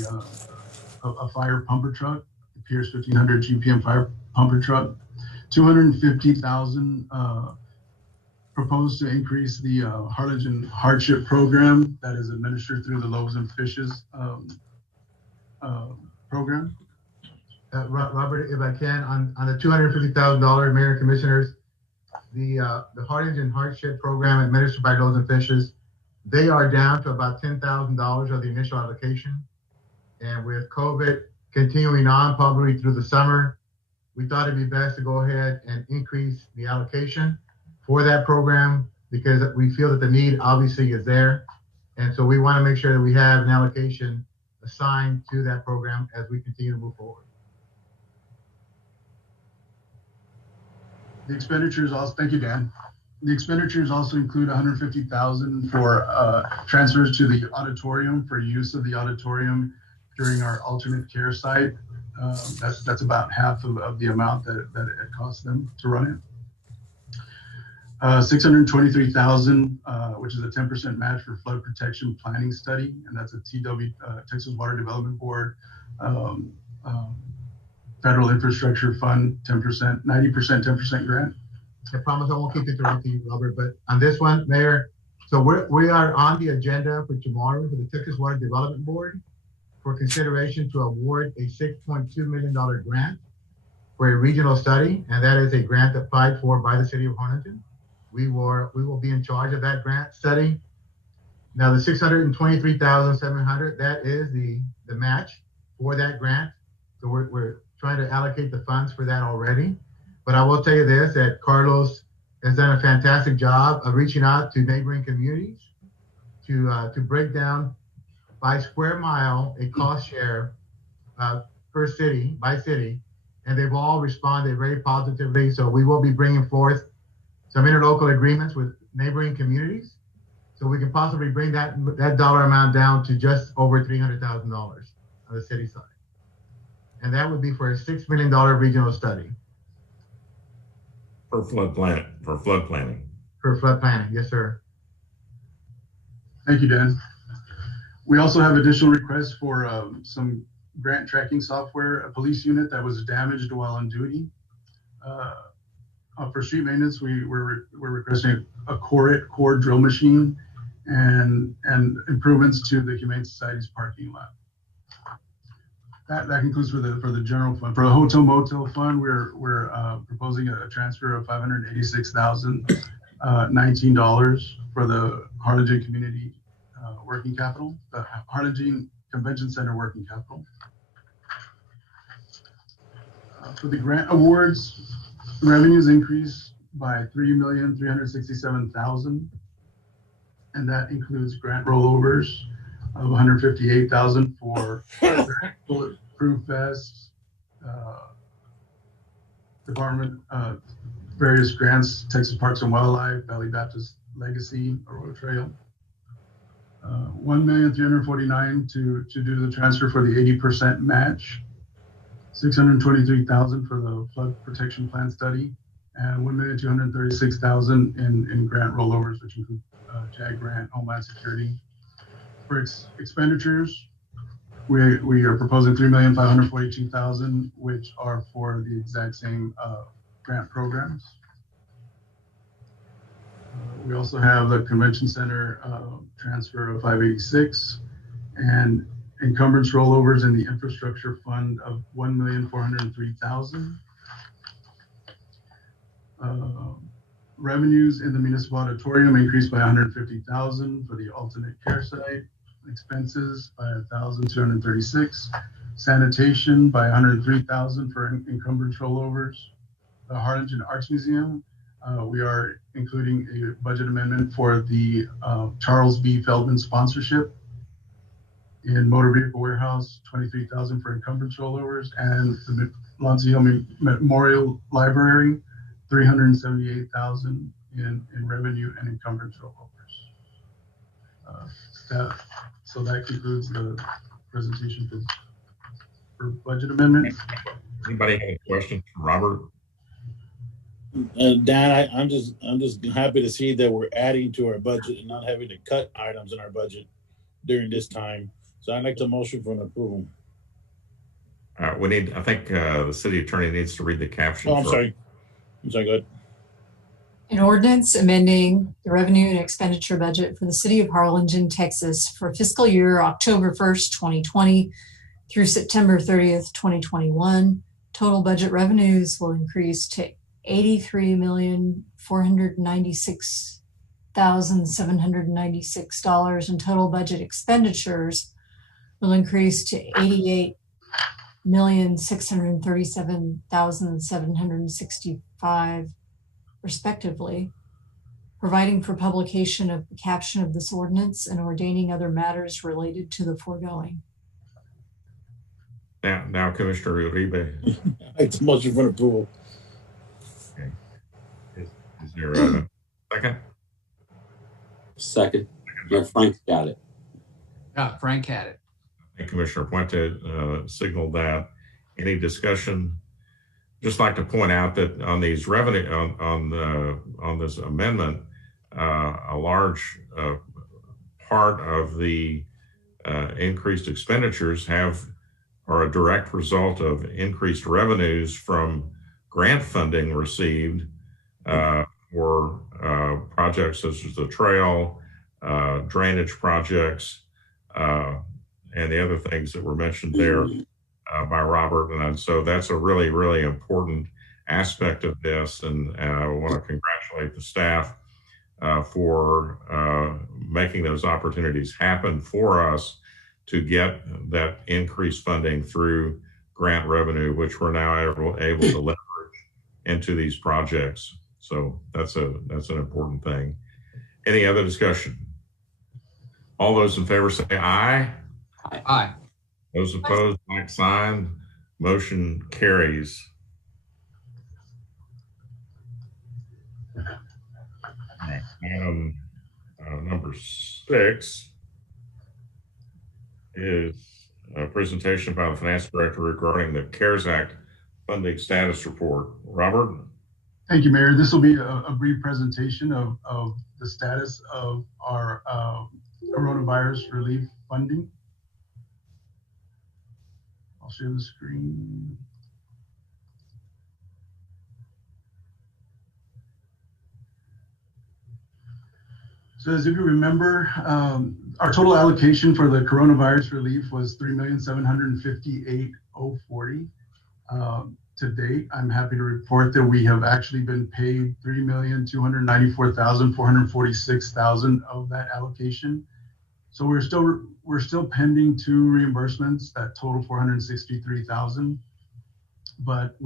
a fire pumper truck, a Pierce 1500 GPM fire pumper truck. $250,000 proposed to increase the Harlingen hardship program that is administered through the Loaves and Fishes program. Robert, if I can, on the $250,000, Mayor and Commissioners, the Harlingen hardship program administered by Loaves and Fishes, they are down to about $10,000 of the initial allocation. And with COVID continuing on probably through the summer, we thought it'd be best to go ahead and increase the allocation for that program because we feel that the need obviously is there. And so we want to make sure that we have an allocation assigned to that program as we continue to move forward. The expenditures also, thank you, Dan. The expenditures also include $150,000 for transfers to the auditorium for use of the auditorium during our alternate care site. That's about half of the amount that it costs them to run it. $623,000, which is a 10% match for flood protection planning study, and that's a Texas Water Development Board Federal Infrastructure Fund 10%, 90%, 10% grant. I promise I won't keep interrupting you, Robert, but on this one, Mayor, so we are on the agenda for tomorrow for the Texas Water Development Board for consideration to award a $6.2 million grant for a regional study, and that is a grant applied for by the city of Harlingen. We will be in charge of that grant study. Now the $623,700, that is the match for that grant. So we're trying to allocate the funds for that already. But I will tell you this, that Carlos has done a fantastic job of reaching out to neighboring communities to break down by square mile a cost share per city, by city, and they've all responded very positively. So we will be bringing forth some interlocal agreements with neighboring communities so we can possibly bring that dollar amount down to just over $300,000 on the city side. And that would be for a $6 million regional study. For flood planning. For flood planning, yes, sir. Thank you, Dan. We also have additional requests for some grant tracking software, a police unit that was damaged while on duty. For street maintenance, we're requesting a core drill machine and improvements to the Humane Society's parking lot. That concludes for the general fund. For the hotel motel fund, we're proposing a transfer of $586,019 for the Harlingen Community Working Capital, the Harlingen Convention Center Working Capital. For the grant awards, revenues increased by $3,367,000, and that includes grant rollovers of $158,000 for bulletproof vests, department, various grants, Texas Parks and Wildlife, Valley Baptist Legacy, Arroyo Trail. $1,349,000 to do the transfer for the 80% match. $623,000 for the flood protection plan study, and $1,236,000 in grant rollovers, which include JAG grant, Homeland Security. For expenditures, we are proposing $3,542,000, which are for the exact same grant programs. We also have the convention center transfer of 586 and encumbrance rollovers in the infrastructure fund of $1,403,000. Revenues in the municipal auditorium increased by $150,000 for the alternate care site. Expenses by $1,236. Sanitation by $103,000 for encumbrance rollovers. The Harlingen Arts Museum, we are including a budget amendment for the Charles B. Feldman sponsorship. In motor vehicle warehouse, $23,000 for encumbrance rollovers, and the Lance Hill Memorial Library, $378,000 in revenue and encumbrance rollovers. So that concludes the presentation for budget amendments. Anybody have any questions for Robert? Dan, I'm just happy to see that we're adding to our budget and not having to cut items in our budget during this time. So I'd like to motion for an approval. I think the city attorney needs to read the caption. Oh, I'm sorry, go ahead. An ordinance amending the revenue and expenditure budget for the city of Harlingen, Texas for fiscal year October 1st, 2020 through September 30th, 2021. Total budget revenues will increase to $83,496,796, and total budget expenditures will increase to $88,637,765, respectively, providing for publication of the caption of this ordinance and ordaining other matters related to the foregoing. Now Commissioner Uribe. It's a motion for approval. Okay. Is there a second? Second. Yeah, Frank got it. Frank had it. Commissioner Puente signaled that. Any discussion? Just like to point out that on these revenue on this amendment, a large part of the increased expenditures are a direct result of increased revenues from grant funding received for projects such as the trail, drainage projects, and the other things that were mentioned there by Robert. And so that's a really, really important aspect of this. And I want to congratulate the staff for making those opportunities happen for us to get that increased funding through grant revenue, which we're now able to leverage into these projects. So that's an important thing. Any other discussion? All those in favor say aye. Aye. Those opposed, like sign. Motion carries. Item number 6 is a presentation by the Finance Director regarding the CARES Act funding status report. Robert? Thank you, Mayor. This will be a brief presentation of the status of our coronavirus relief funding. I'll share the screen. So as if you remember, our total allocation for the coronavirus relief was $3,758,040. To date, I'm happy to report that we have actually been paid $3,294,446,000 of that allocation. So we're still pending 2 reimbursements that total $463,000. But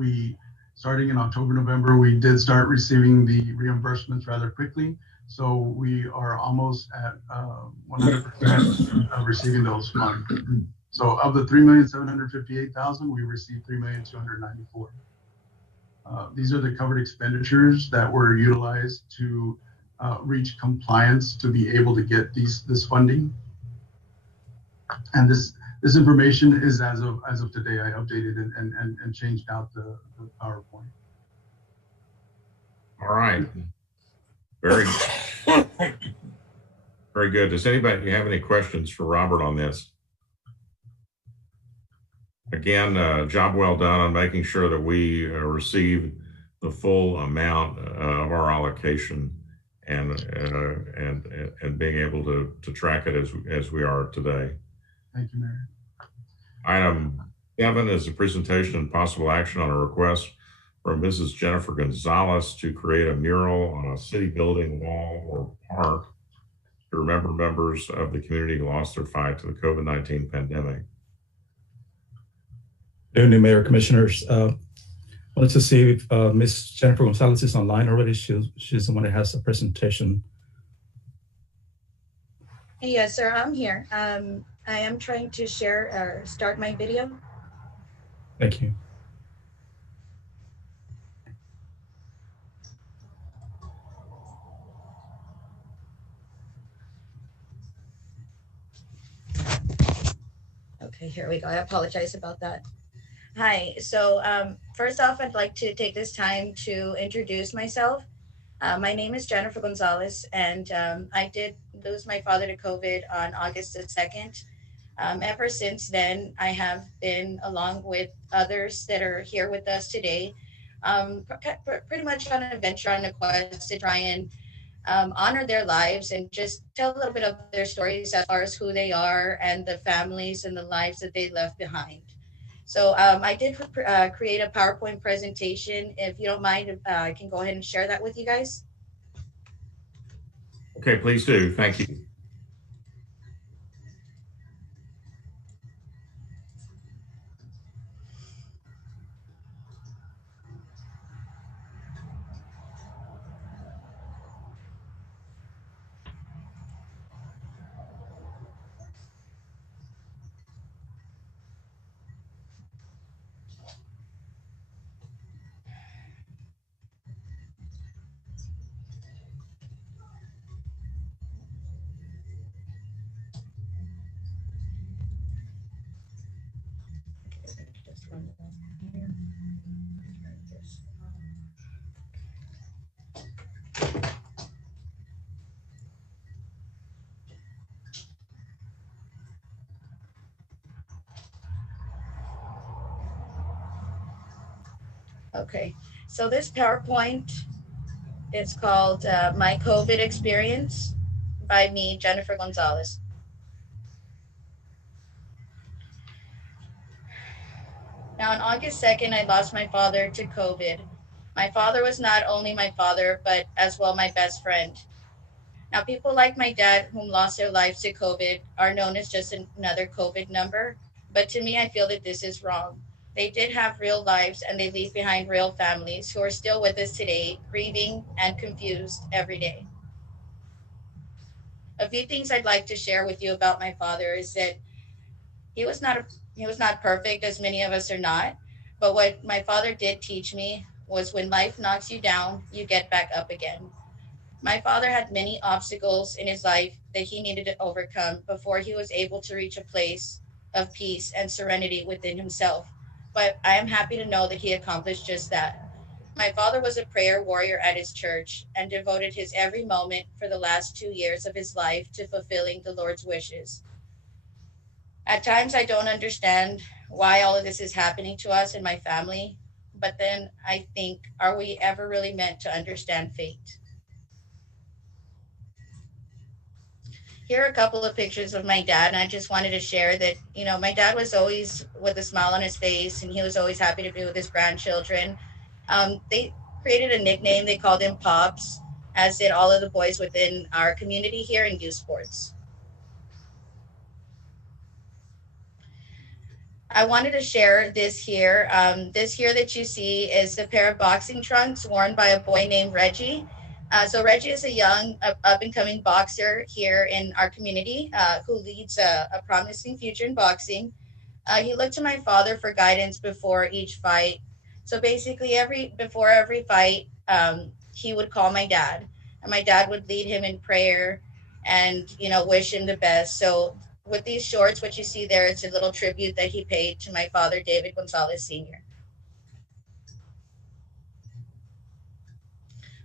starting in October, November, we did start receiving the reimbursements rather quickly. So we are almost at 100% of receiving those funds. So of the $3,758,000, we received $3,294,000. These are the covered expenditures that were utilized to reach compliance to be able to get this funding. And this this information is as of today. I updated and changed out the PowerPoint. All right. Very, very good. Does anybody have any questions for Robert on this? Again, job well done on making sure that we receive the full amount of our allocation and being able to track it as we are today. Thank you, Mayor. Item 7 is a presentation and possible action on a request from Mrs. Jennifer Gonzalez to create a mural on a city building, wall, or park to remember members of the community who lost their fight to the COVID-19 pandemic. Good evening, Mayor, Commissioners. Wanted to see if Ms. Jennifer Gonzalez is online already. She's the one that has a presentation. Yes, sir, I'm here. I am trying to share or start my video. Thank you. Okay, here we go. I apologize about that. Hi, so first off, I'd like to take this time to introduce myself. My name is Jennifer Gonzalez, and I did lose my father to COVID on August the 2nd. Ever since then, I have been, along with others that are here with us today, pretty much on an adventure, on a quest to try and honor their lives and just tell a little bit of their stories as far as who they are and the families and the lives that they left behind. So I did create a PowerPoint presentation. If you don't mind, I can go ahead and share that with you guys. Okay, please do. Thank you. Okay, so this PowerPoint is called My COVID Experience by me, Jennifer Gonzalez. Now, on August 2nd, I lost my father to COVID. My father was not only my father, but as well my best friend. Now, people like my dad, whom lost their lives to COVID, are known as just another COVID number. But to me, I feel that this is wrong. They did have real lives, and they leave behind real families who are still with us today, grieving and confused every day. A few things I'd like to share with you about my father is that he was not perfect, as many of us are not. But what my father did teach me was when life knocks you down, you get back up again. My father had many obstacles in his life that he needed to overcome before he was able to reach a place of peace and serenity within himself. But I am happy to know that he accomplished just that. My father was a prayer warrior at his church and devoted his every moment for the last 2 years of his life to fulfilling the Lord's wishes. At times, I don't understand why all of this is happening to us and my family, but then I think, are we ever really meant to understand fate? Here are a couple of pictures of my dad, and I just wanted to share that, my dad was always with a smile on his face, and he was always happy to be with his grandchildren. They created a nickname. They called him Pops, as did all of the boys within our community here in youth sports. I wanted to share this here. This here that you see is a pair of boxing trunks worn by a boy named Reggie. So Reggie is a young up-and-coming boxer here in our community who leads a promising future in boxing. He looked to my father for guidance before each fight. So basically before every fight, he would call my dad, and my dad would lead him in prayer and, wish him the best. So with these shorts, what you see there, it's a little tribute that he paid to my father, David Gonzalez Sr.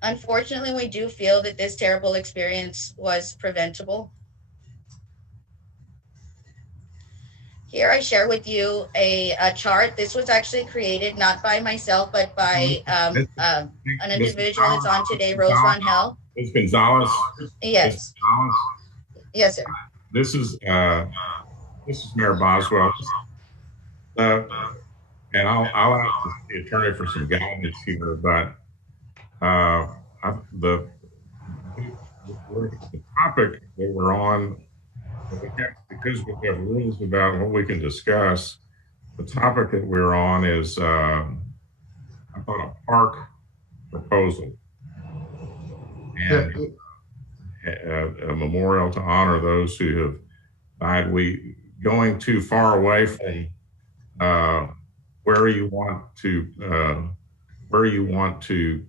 Unfortunately, we do feel that this terrible experience was preventable. Here I share with you a chart. This was actually created not by myself, but by an individual that's on today, Rose Rangel. Ms. Gonzalez? Yes. Ms. Gonzalez? Yes, sir. This is Mayor Boswell. And I'll ask the attorney for some guidance here, but the topic that we're on, because we have rules about what we can discuss, the topic that we're on is, I thought, a park proposal. And a memorial to honor those who have died. Going too far away from where you want to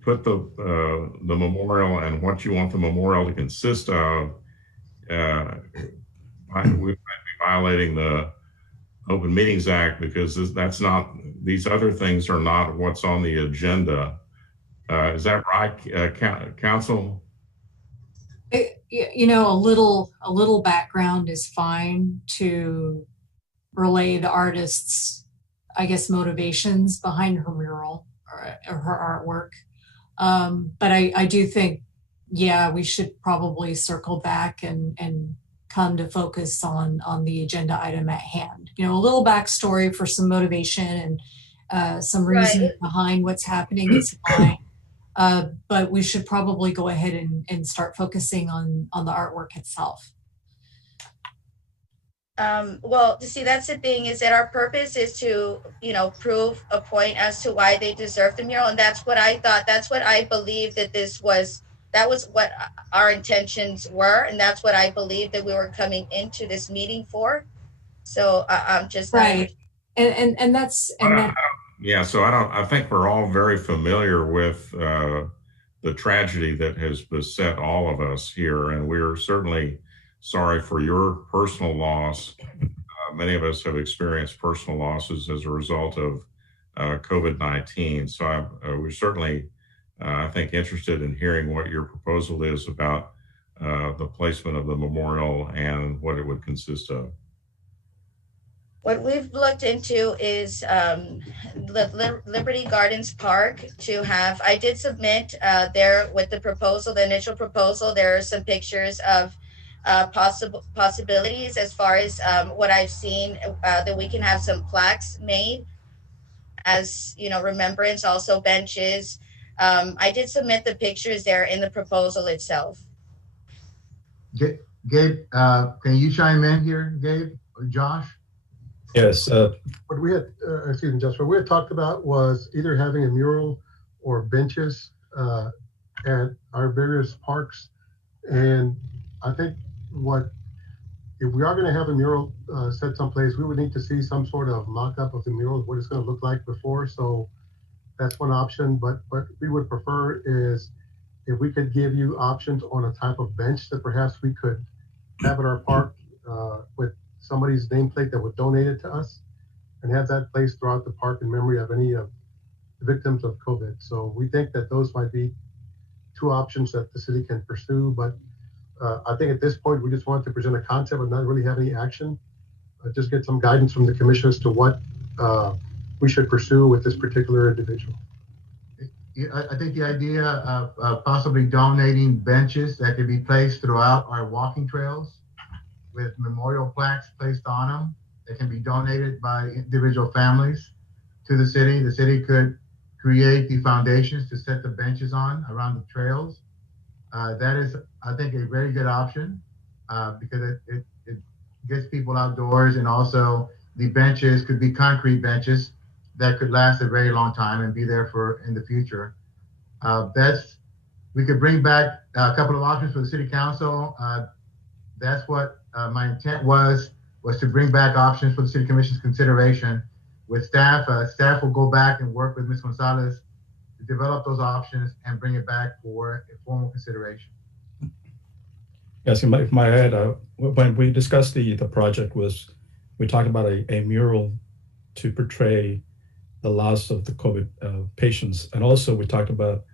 put the memorial and what you want the memorial to consist of. We might be violating the Open Meetings Act, because these other things are not what's on the agenda. Is that right, Council? You know, a little background is fine to relay the artist's, I guess, motivations behind her mural or her artwork. But I do think, yeah, we should probably circle back and come to focus on the agenda item at hand. You know, a little backstory for some motivation and some reason behind what's happening is fine. But we should probably go ahead and start focusing on the artwork itself. Well, see, that's the thing, is that our purpose is to, prove a point as to why they deserve the mural. And that's what I thought. That's what I believe that that was what our intentions were. And that's what I believe that we were coming into this meeting for. So I'm just right. And that's, yeah, so I think we're all very familiar with the tragedy that has beset all of us here, and we're certainly sorry for your personal loss. Many of us have experienced personal losses as a result of COVID-19. So we're certainly, I think, interested in hearing what your proposal is about the placement of the memorial and what it would consist of. What we've looked into is Liberty Gardens Park to have, I did submit there with the proposal, the initial proposal, there are some pictures of possibilities as far as what I've seen, that we can have some plaques made as, remembrance, also benches. I did submit the pictures there in the proposal itself. Gabe, can you chime in here, Gabe or Josh? Yes. What we had, excuse me, Josh, what we had talked about was either having a mural or benches at our various parks. And I think if we are going to have a mural set someplace, we would need to see some sort of mock-up of the mural, what it's going to look like before. So that's one option. But what we would prefer is if we could give you options on a type of bench that perhaps we could have at our park with somebody's nameplate that would donate it to us, and have that placed throughout the park in memory of any of the victims of COVID. So we think that those might be two options that the city can pursue. But I think at this point, we just want to present a concept and not really have any action. Just get some guidance from the commissioners to what we should pursue with this particular individual. I think the idea of possibly donating benches that could be placed throughout our walking trails with memorial plaques placed on them that can be donated by individual families to the city. The city could create the foundations to set the benches on around the trails. That is, I think, a very good option because it gets people outdoors, and also the benches could be concrete benches that could last a very long time and be there for in the future. We could bring back a couple of options for the city council. That's what my intent was to bring back options for the city commission's consideration with staff. Staff will go back and work with Ms. Gonzalez to develop those options and bring it back for a formal consideration. Yes, if my add, when we discussed the project, we talked about a mural to portray the loss of the COVID patients, and also we talked about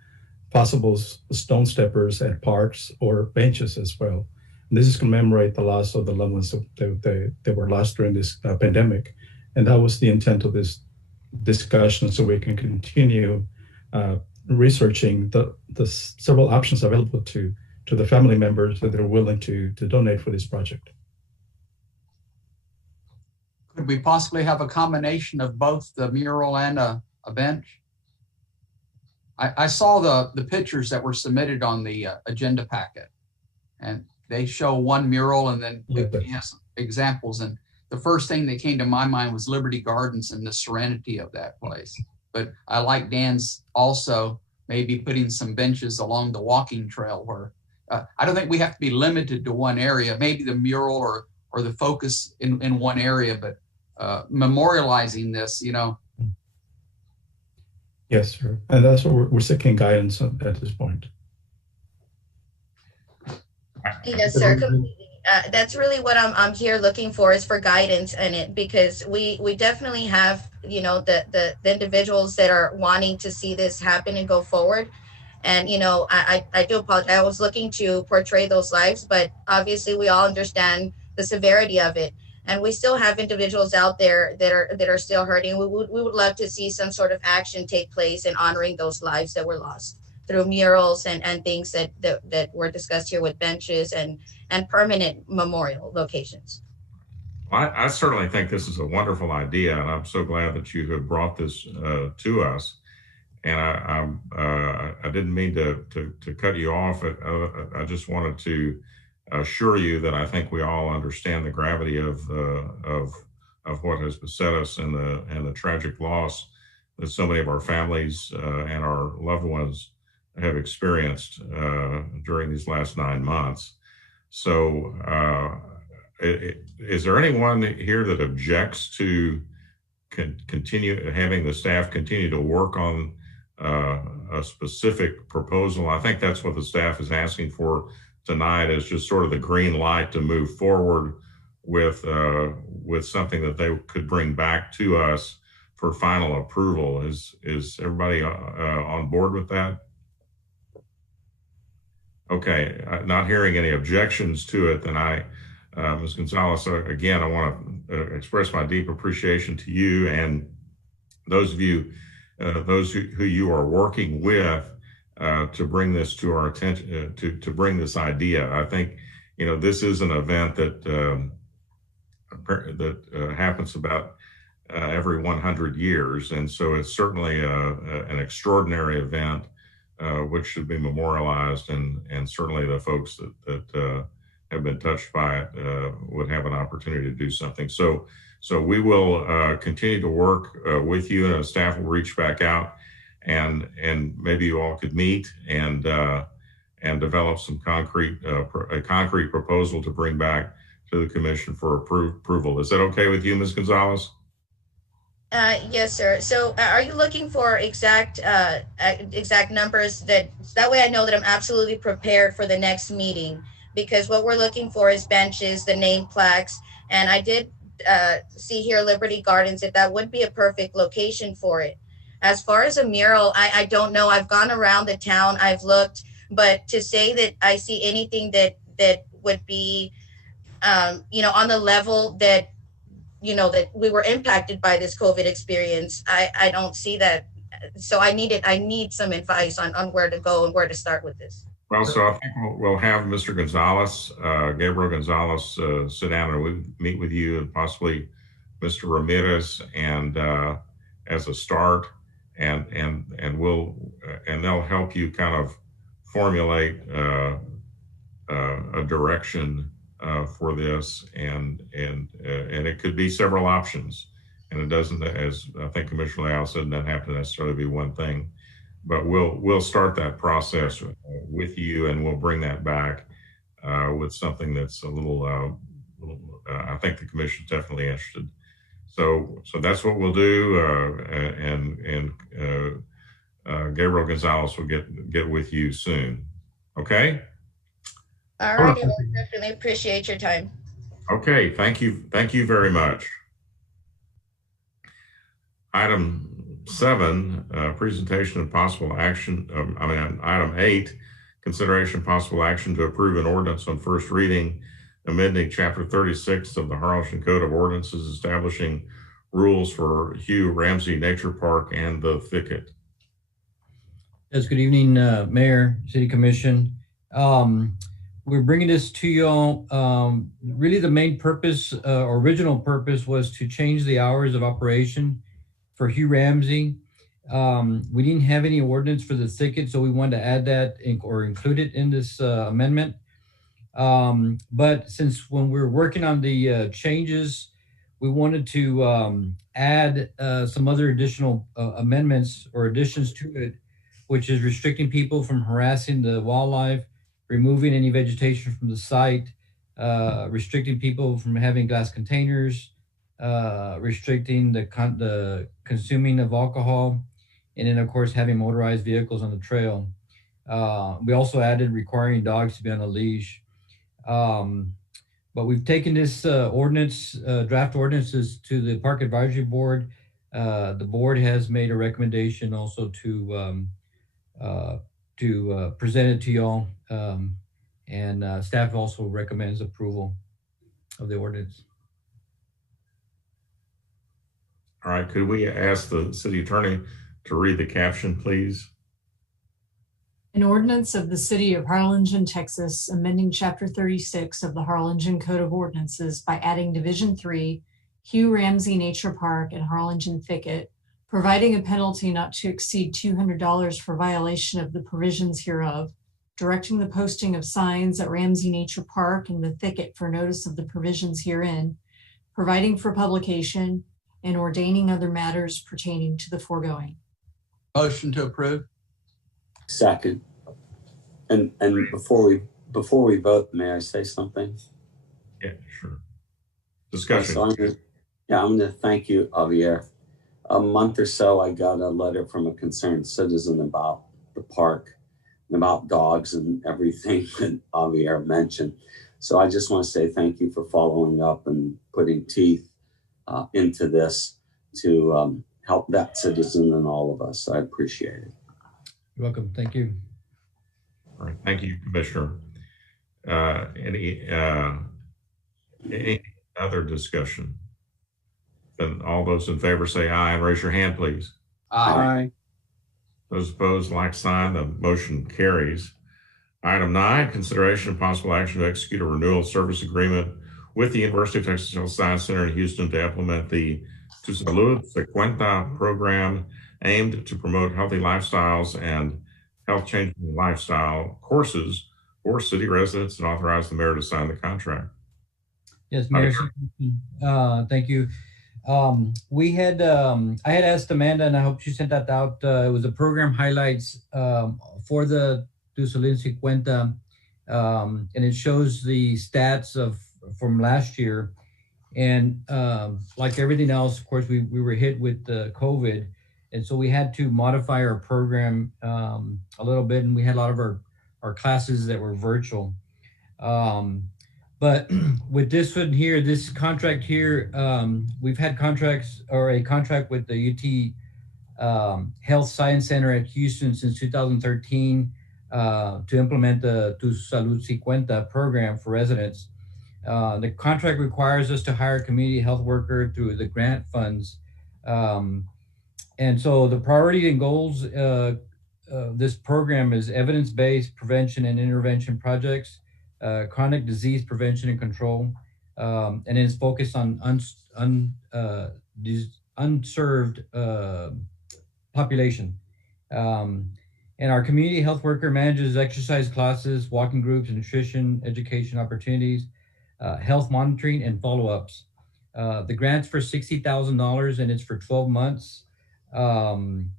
possible stone steppers at parks or benches as well. And this is commemorate the loss of the loved ones that were lost during this pandemic, and that was the intent of this discussion, so we can continue researching the several options available to the family members that are willing to donate for this project. Could we possibly have a combination of both the mural and a bench? I saw the pictures that were submitted on the agenda packet, and they show one mural and then some examples. And the first thing that came to my mind was Liberty Gardens and the serenity of that place. But I like Dan's also maybe putting some benches along the walking trail where I don't think we have to be limited to one area, maybe the mural or the focus in one area, but memorializing this, Yes, sir. And that's what we're seeking guidance at this point. Yes, sir. Completely. That's really what I'm here looking for, is for guidance in it, because we definitely have, the individuals that are wanting to see this happen and go forward. And, I do apologize. I was looking to portray those lives, but obviously we all understand the severity of it. And we still have individuals out there that are still hurting. We would love to see some sort of action take place in honoring those lives that were lost through murals and things that were discussed here with benches and permanent memorial locations. I certainly think this is a wonderful idea, and I'm so glad that you have brought this to us. And I didn't mean to cut you off. I just wanted to assure you that I think we all understand the gravity of what has beset us and the tragic loss that so many of our families and our loved ones have experienced during these last 9 months. So is there anyone here that objects to continue having the staff continue to work on a specific proposal? I think that's what the staff is asking for tonight, is just sort of the green light to move forward with something that they could bring back to us for final approval. Is everybody on board with that? Okay, not hearing any objections to it, then Ms. Gonzalez, again, I want to express my deep appreciation to you and those of you, those who you are working with to bring this to our attention, to bring this idea. I think, this is an event that happens about every 100 years. And so it's certainly an extraordinary event which should be memorialized, and certainly the folks that have been touched by it would have an opportunity to do something. So we will continue to work with you, and staff will reach back out, and maybe you all could meet and develop some a concrete proposal to bring back to the commission for approval. Is that okay with you, Ms. Gonzalez? Yes, sir. So are you looking for exact numbers that way I know that I'm absolutely prepared for the next meeting? Because what we're looking for is benches, the name plaques, and I did see here Liberty Gardens, if that would be a perfect location for it. As far as a mural, I don't know. I've gone around the town, I've looked, but to say that I see anything that would be, on the level that, that we were impacted by this COVID experience, I don't see that. So I need some advice on where to go and where to start with this. Well, so I think we'll have Mr. Gonzalez, Gabriel Gonzalez, sit down and we'll meet with you, and possibly Mr. Ramirez, and as a start, and they'll help you kind of formulate a direction for this, and it could be several options, and it doesn't, as I think Commissioner Leal said, doesn't have to necessarily be one thing. But we'll start that process with you, and we'll bring that back with something that's a little. I think the commission's definitely interested. So that's what we'll do, and Gabriel Gonzalez will get with you soon. Okay. All righty, well, definitely appreciate your time. Okay, thank you. Thank you very much. Item 7, presentation of possible action. Item 8, consideration of possible action to approve an ordinance on first reading, amending Chapter 36 of the Harlingen Code of Ordinances, establishing rules for Hugh Ramsey Nature Park and the Thicket. Yes, good evening, Mayor, City Commission. We're bringing this to you all. Really, the main purpose, original purpose, was to change the hours of operation for Hugh Ramsey. We didn't have any ordinance for the thicket, so we wanted to add that or include it in this amendment. But since when we were working on the changes, we wanted to add some other additional amendments or additions to it, which is restricting people from harassing the wildlife, removing any vegetation from the site, restricting people from having glass containers, restricting the consuming of alcohol, and then of course having motorized vehicles on the trail. We also added requiring dogs to be on a leash. But we've taken this ordinance, draft ordinances to the Park Advisory Board. The board has made a recommendation also to present it to y'all, and staff also recommends approval of the ordinance. All right, could we ask the city attorney to read the caption, please? An ordinance of the City of Harlingen, Texas, amending Chapter 36 of the Harlingen Code of Ordinances by adding Division 3, Hugh Ramsey Nature Park and Harlingen Thicket, providing a penalty not to exceed $200 for violation of the provisions hereof, directing the posting of signs at Ramsey Nature Park and the Thicket for notice of the provisions herein, providing for publication, and ordaining other matters pertaining to the foregoing. Motion to approve. Second. And before we vote, may I say something? Yeah, sure. Discussion. So I'm going to thank you, Javier. A month or so, I got a letter from a concerned citizen about the park and about dogs and everything that Javier mentioned. So I just want to say thank you for following up and putting teeth into this to help that citizen and all of us. I appreciate it. You're welcome. Thank you. All right. Thank you, Commissioner. Any other discussion? Then all those in favor say aye and raise your hand, please. Aye. Those opposed, like sign. The motion carries. Item 9, consideration of possible action to execute a renewal service agreement with the University of Texas Health Science Center in Houston to implement the Tu Salud Se Cuenta program aimed to promote healthy lifestyles and health-changing lifestyle courses for city residents, and authorize the mayor to sign the contract. Yes, Mayor. Thank you. I had asked Amanda, and I hope she sent that out. It was a program highlights for the Tu Salud Se Cuenta, and it shows the stats from last year. And like everything else, of course, we were hit with COVID. And so we had to modify our program a little bit, and we had a lot of our classes that were virtual. But with this one here, this contract here, we've had contracts or a contract with the UT Health Science Center at Houston since 2013 to implement the Tu Salud Se Cuenta program for residents. The contract requires us to hire a community health worker through the grant funds. And so the priority and goals of this program is evidence-based prevention and intervention projects, chronic disease prevention and control, and it's focused on unserved population. And our community health worker manages exercise classes, walking groups, nutrition, education opportunities, health monitoring, and follow-ups. The grant's for $60,000 and it's for 12 months. And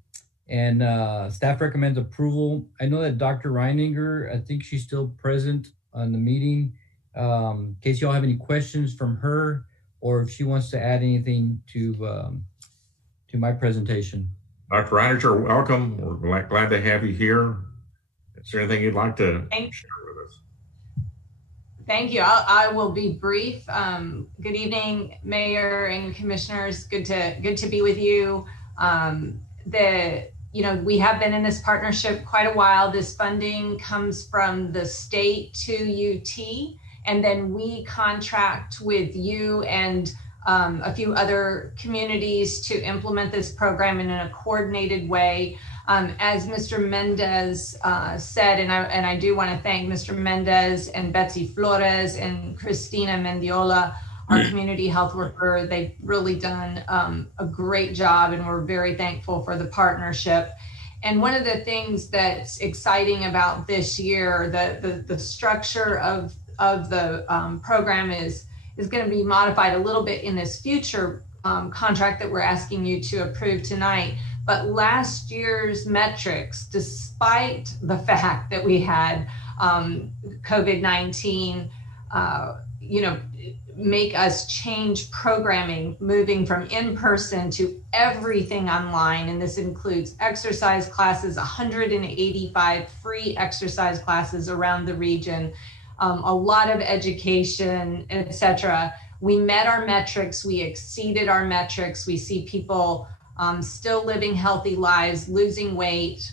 staff recommends approval. I know that Dr. Reininger, I think she's still present on the meeting. In case y'all have any questions from her, or if she wants to add anything to my presentation. Dr. Reininger, welcome. We're glad to have you here. Is there anything you'd like to share with us? Thank you. I will be brief. Good evening, Mayor and Commissioners. Good to be with you. We have been in this partnership quite a while. This funding comes from the state to UT, and then we contract with you and a few other communities to implement this program in a coordinated way. As Mr. Mendez said, and I do want to thank Mr. Mendez and Betsy Flores and Christina Mendiola, our community health worker. They've really done a great job, and we're very thankful for the partnership. And one of the things that's exciting about this year, the structure of the program is going to be modified a little bit in this future contract that we're asking you to approve tonight. But last year's metrics, despite the fact that we had COVID-19, make us change programming, moving from in-person to everything online. And this includes exercise classes, 185 free exercise classes around the region, a lot of education, etc. We met our metrics, we exceeded our metrics. We see people still living healthy lives, losing weight,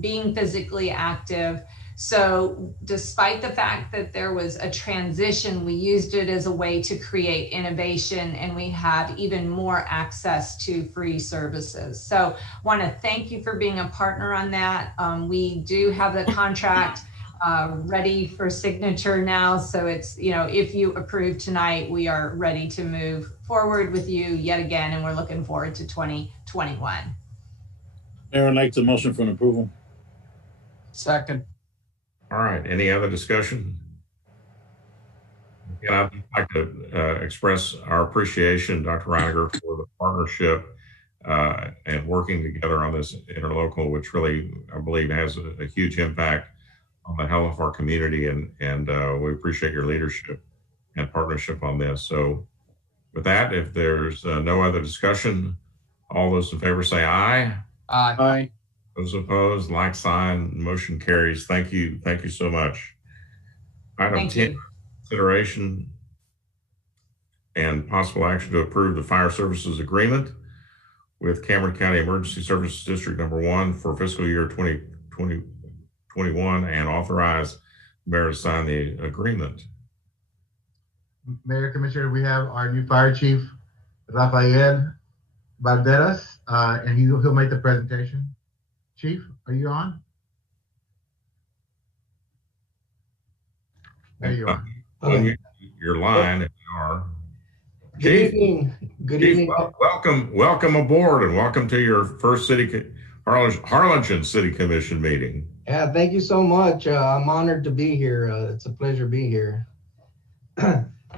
being physically active. So despite the fact that there was a transition, we used it as a way to create innovation, and we have even more access to free services. So I want to thank you for being a partner on that. We do have the contract ready for signature now. So it's, if you approve tonight, we are ready to move forward with you yet again, and we're looking forward to 2021. Mayor, I'd like the motion for an approval. Second. All right, any other discussion? Again, I'd like to express our appreciation, Dr. Reiniger, for the partnership and working together on this interlocal, which really, I believe, has a huge impact on the health of our community, and we appreciate your leadership and partnership on this. So with that, if there's no other discussion, all those in favor say aye. Aye. Aye. Those opposed, like sign, motion carries. Thank you. Thank you so much. Item 10, consideration and possible action to approve the fire services agreement with Cameron County Emergency Services District Number 1 for fiscal year 2021 and authorize the mayor to sign the agreement. Mayor, Commissioner, we have our new fire chief, Rafael Valderas, and he'll make the presentation. Chief, are you on? There you are. Your line, if you are. Good evening. Good evening. Welcome aboard, and welcome to your first Harlingen City Commission meeting. Yeah, thank you so much. I'm honored to be here. It's a pleasure being here.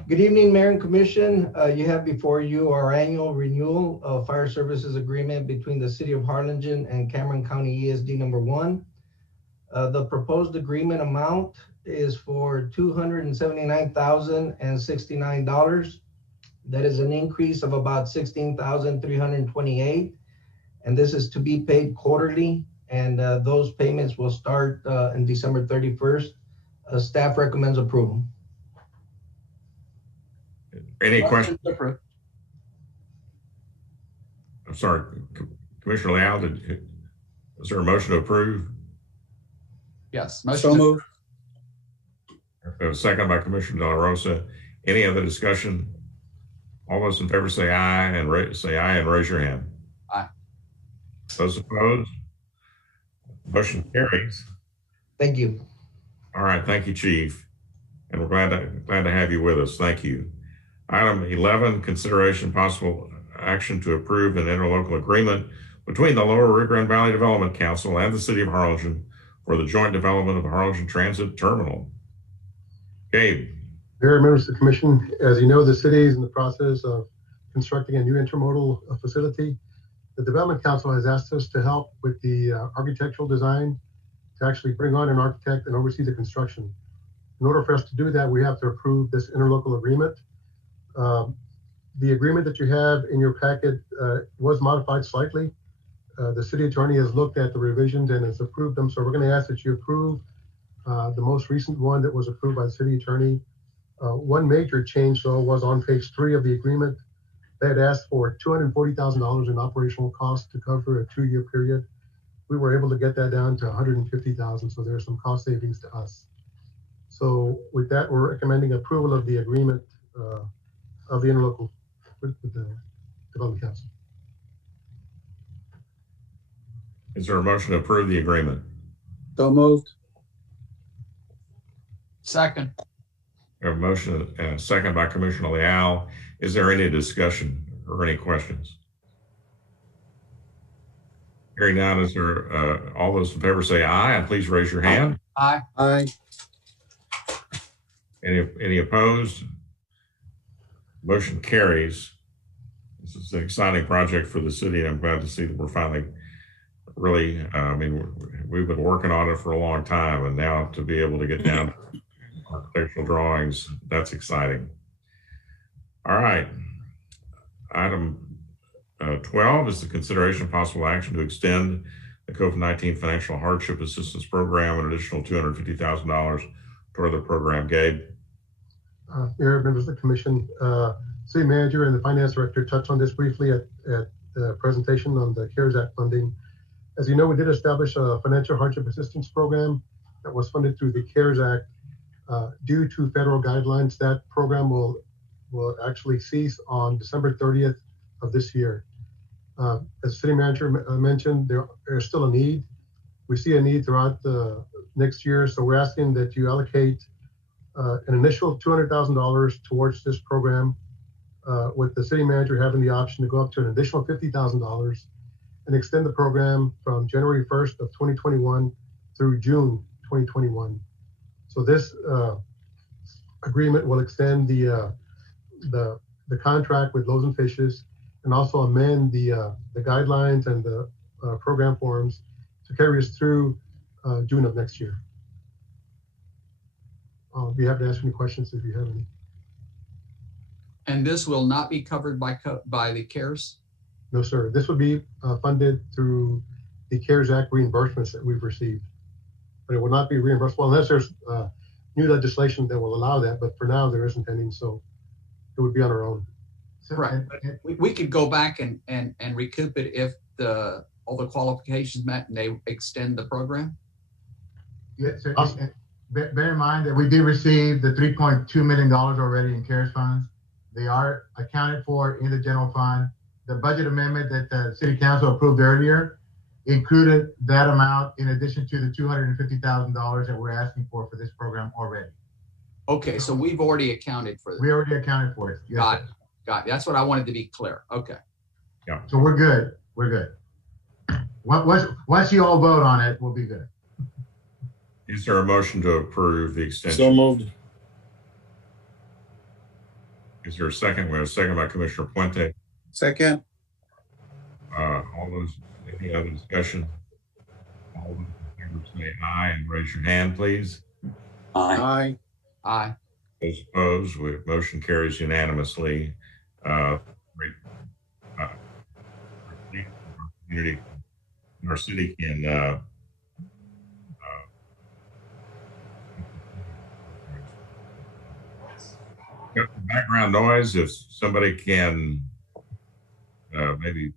Good evening, Mayor and Commission. You have before you our annual renewal of fire services agreement between the City of Harlingen and Cameron County ESD Number 1. The proposed agreement amount is for $279,069. That is an increase of about $16,328, and this is to be paid quarterly, and those payments will start in December 31st. Staff recommends approval. Any questions? I'm sorry, Commissioner Leal, is there a motion to approve? Yes, motion. So moved. A second by Commissioner De La Rosa. Any other discussion? All those in favor say aye and raise your hand. Aye. Those opposed? Motion carries. Thank you. All right, thank you, Chief. And we're glad to have you with us. Thank you. Item 11, consideration possible action to approve an interlocal agreement between the Lower Rio Grande Valley Development Council and the City of Harlingen for the joint development of the Harlingen Transit Terminal. Gabe. Mayor, members of the commission, as you know, the city is in the process of constructing a new intermodal facility. The Development Council has asked us to help with the architectural design to actually bring on an architect and oversee the construction. In order for us to do that, we have to approve this interlocal agreement. The agreement that you have in your packet was modified slightly. The city attorney has looked at the revisions and has approved them. So we're going to ask that you approve The most recent one that was approved by the city attorney. One major change, though, was on page 3 of the agreement. They had asked for $240,000 in operational costs to cover a 2-year period. We were able to get that down to $150,000, so there's some cost savings to us. So with that, we're recommending approval of the agreement of the interlocal with the Development Council. Is there a motion to approve the agreement? So moved. Second. We have a motion and a second by Commissioner Leal. Is there any discussion or any questions? Hearing none, is there all those in favor say aye, and please raise your hand. Aye. Aye. Any opposed? Motion carries. This is an exciting project for the city, and I'm glad to see that we're finally really, we've been working on it for a long time, and now to be able to get down to architectural drawings, that's exciting. All right. Item 12 is the consideration of possible action to extend the COVID-19 Financial Hardship Assistance Program an additional $250,000 toward the program. Gabe? Mayor, members of the commission, city manager and the finance director touched on this briefly at the presentation on the CARES Act funding. As you know, we did establish a financial hardship assistance program that was funded through the CARES Act. Due to federal guidelines, that program will actually cease on December 30th of this year. As city manager mentioned, there's still a need. We see a need throughout the next year, so we're asking that you allocate an initial $200,000 towards this program, with the city manager having the option to go up to an additional $50,000 and extend the program from January 1st of 2021 through June 2021. So this agreement will extend the contract with Loaves and Fishes, and also amend the guidelines and the program forms to carry us through June of next year. I'll be happy to answer any questions if you have any. And this will not be covered by the CARES? No, sir. This would be funded through the CARES Act reimbursements that we've received. But it will not be reimbursable unless there's new legislation that will allow that. But for now, there isn't any, so it would be on our own. Right. We could go back and recoup it if all the qualifications met and they extend the program? Yeah, so bear in mind that we did receive the $3.2 million already in CARES funds. They are accounted for in the general fund. The budget amendment that the city council approved earlier included that amount in addition to the $250,000 that we're asking for this program already. Okay, so we've already accounted for that. We already accounted for it. Yes, Got it. Got it. That's what I wanted to be clear. Okay. Yeah. So we're good. We're good. Once you all vote on it, we'll be good. Is there a motion to approve the extension? So moved. Is there a second? We have a second by Commissioner Puente. Second. All those, any other discussion? All those in favor say aye and raise your hand, please. Aye. Aye. Those opposed, motion carries unanimously. Community, our city can background noise. If somebody can maybe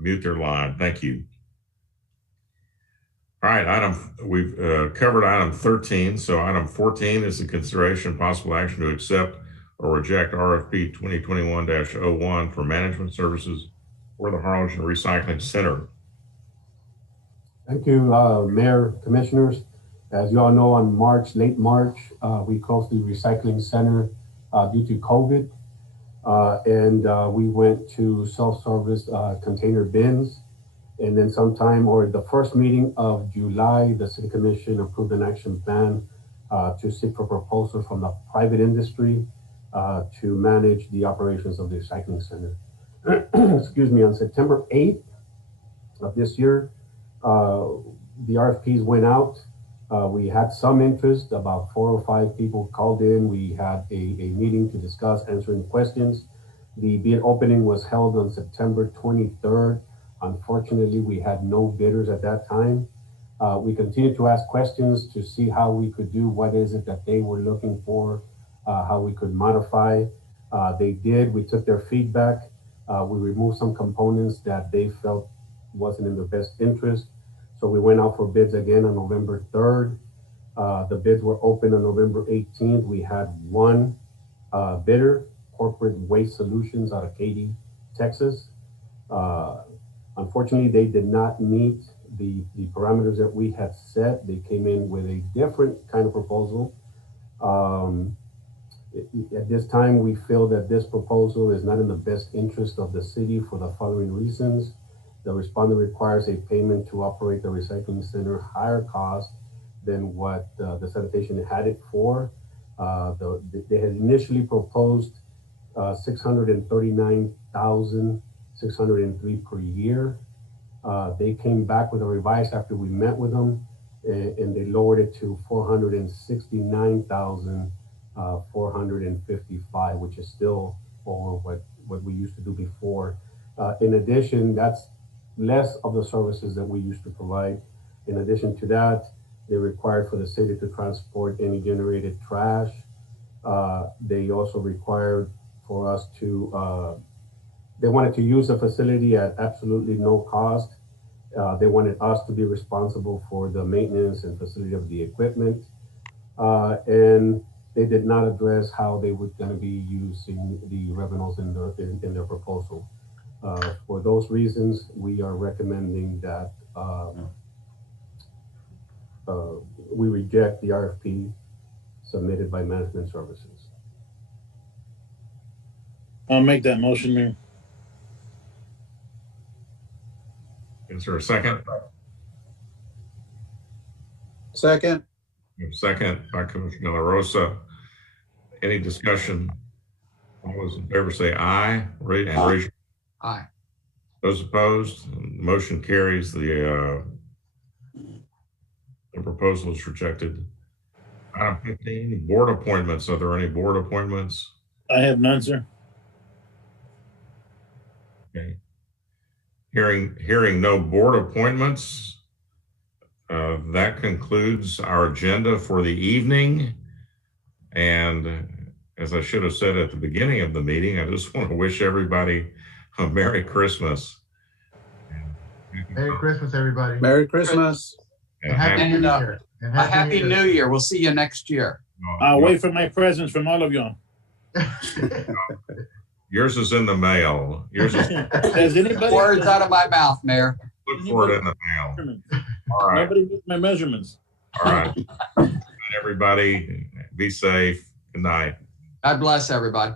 mute their line, thank you. All right, we've covered item 13. So item 14 is the consideration of possible action to accept or reject RFP 2021-01 for management services for the Harlingen Recycling Center. Thank you, Mayor, Commissioners. As you all know, on late March, we closed the recycling center due to COVID, and we went to self-service container bins. And then sometime, or the first meeting of July, the City Commission approved an action plan to seek for proposals from the private industry to manage the operations of the recycling center. Excuse me, on September 8th of this year, the RFPs went out. We had some interest, about 4 or 5 people called in. We had a meeting to discuss answering questions. The bid opening was held on September 23rd. Unfortunately, we had no bidders at that time. We continued to ask questions to see how we could do what is it that they were looking for, how we could modify. They did. We took their feedback. We removed some components that they felt wasn't in their best interest. So we went out for bids again on November 3rd. The bids were open on November 18th. We had one bidder, Corporate Waste Solutions out of Katy, Texas. Unfortunately, they did not meet the parameters that we had set. They came in with a different kind of proposal. At this time, we feel that this proposal is not in the best interest of the city for the following reasons. The respondent requires a payment to operate the recycling center higher cost than what the sanitation had it for. They had initially proposed $639,603 per year. They came back with a revised after we met with them, and they lowered it to $469,455, which is still over what we used to do before. In addition, that's less of the services that we used to provide. In addition to that, they required for the city to transport any generated trash. They also required for us to, they wanted to use the facility at absolutely no cost. They wanted us to be responsible for the maintenance and facility of the equipment. And they did not address how they were going to be using the revenues in their proposal. For those reasons, we are recommending that we reject the RFP submitted by Management Services. I'll make that motion, Mayor. Is there a second? Second. Second by Commissioner De La Rosa. Any discussion? All those in favor say aye. Aye. Those opposed, the motion carries. The proposal is rejected. Item 15, board appointments. Are there any board appointments? I have none, sir. Okay. Hearing no board appointments, that concludes our agenda for the evening. And as I should have said at the beginning of the meeting, I just want to wish everybody a Merry Christmas. Merry Christmas, everybody. Merry Christmas. And Happy New Year. And A Happy New Year. We'll see you next year. I'll wait for my presents from all of y'all. Yours is in the mail. Yours is. Has anybody? Words out of my mouth, Mayor. Look for it in the mail. All right. Nobody gets my measurements. All right. Good night, everybody. Be safe. Good night. God bless everybody.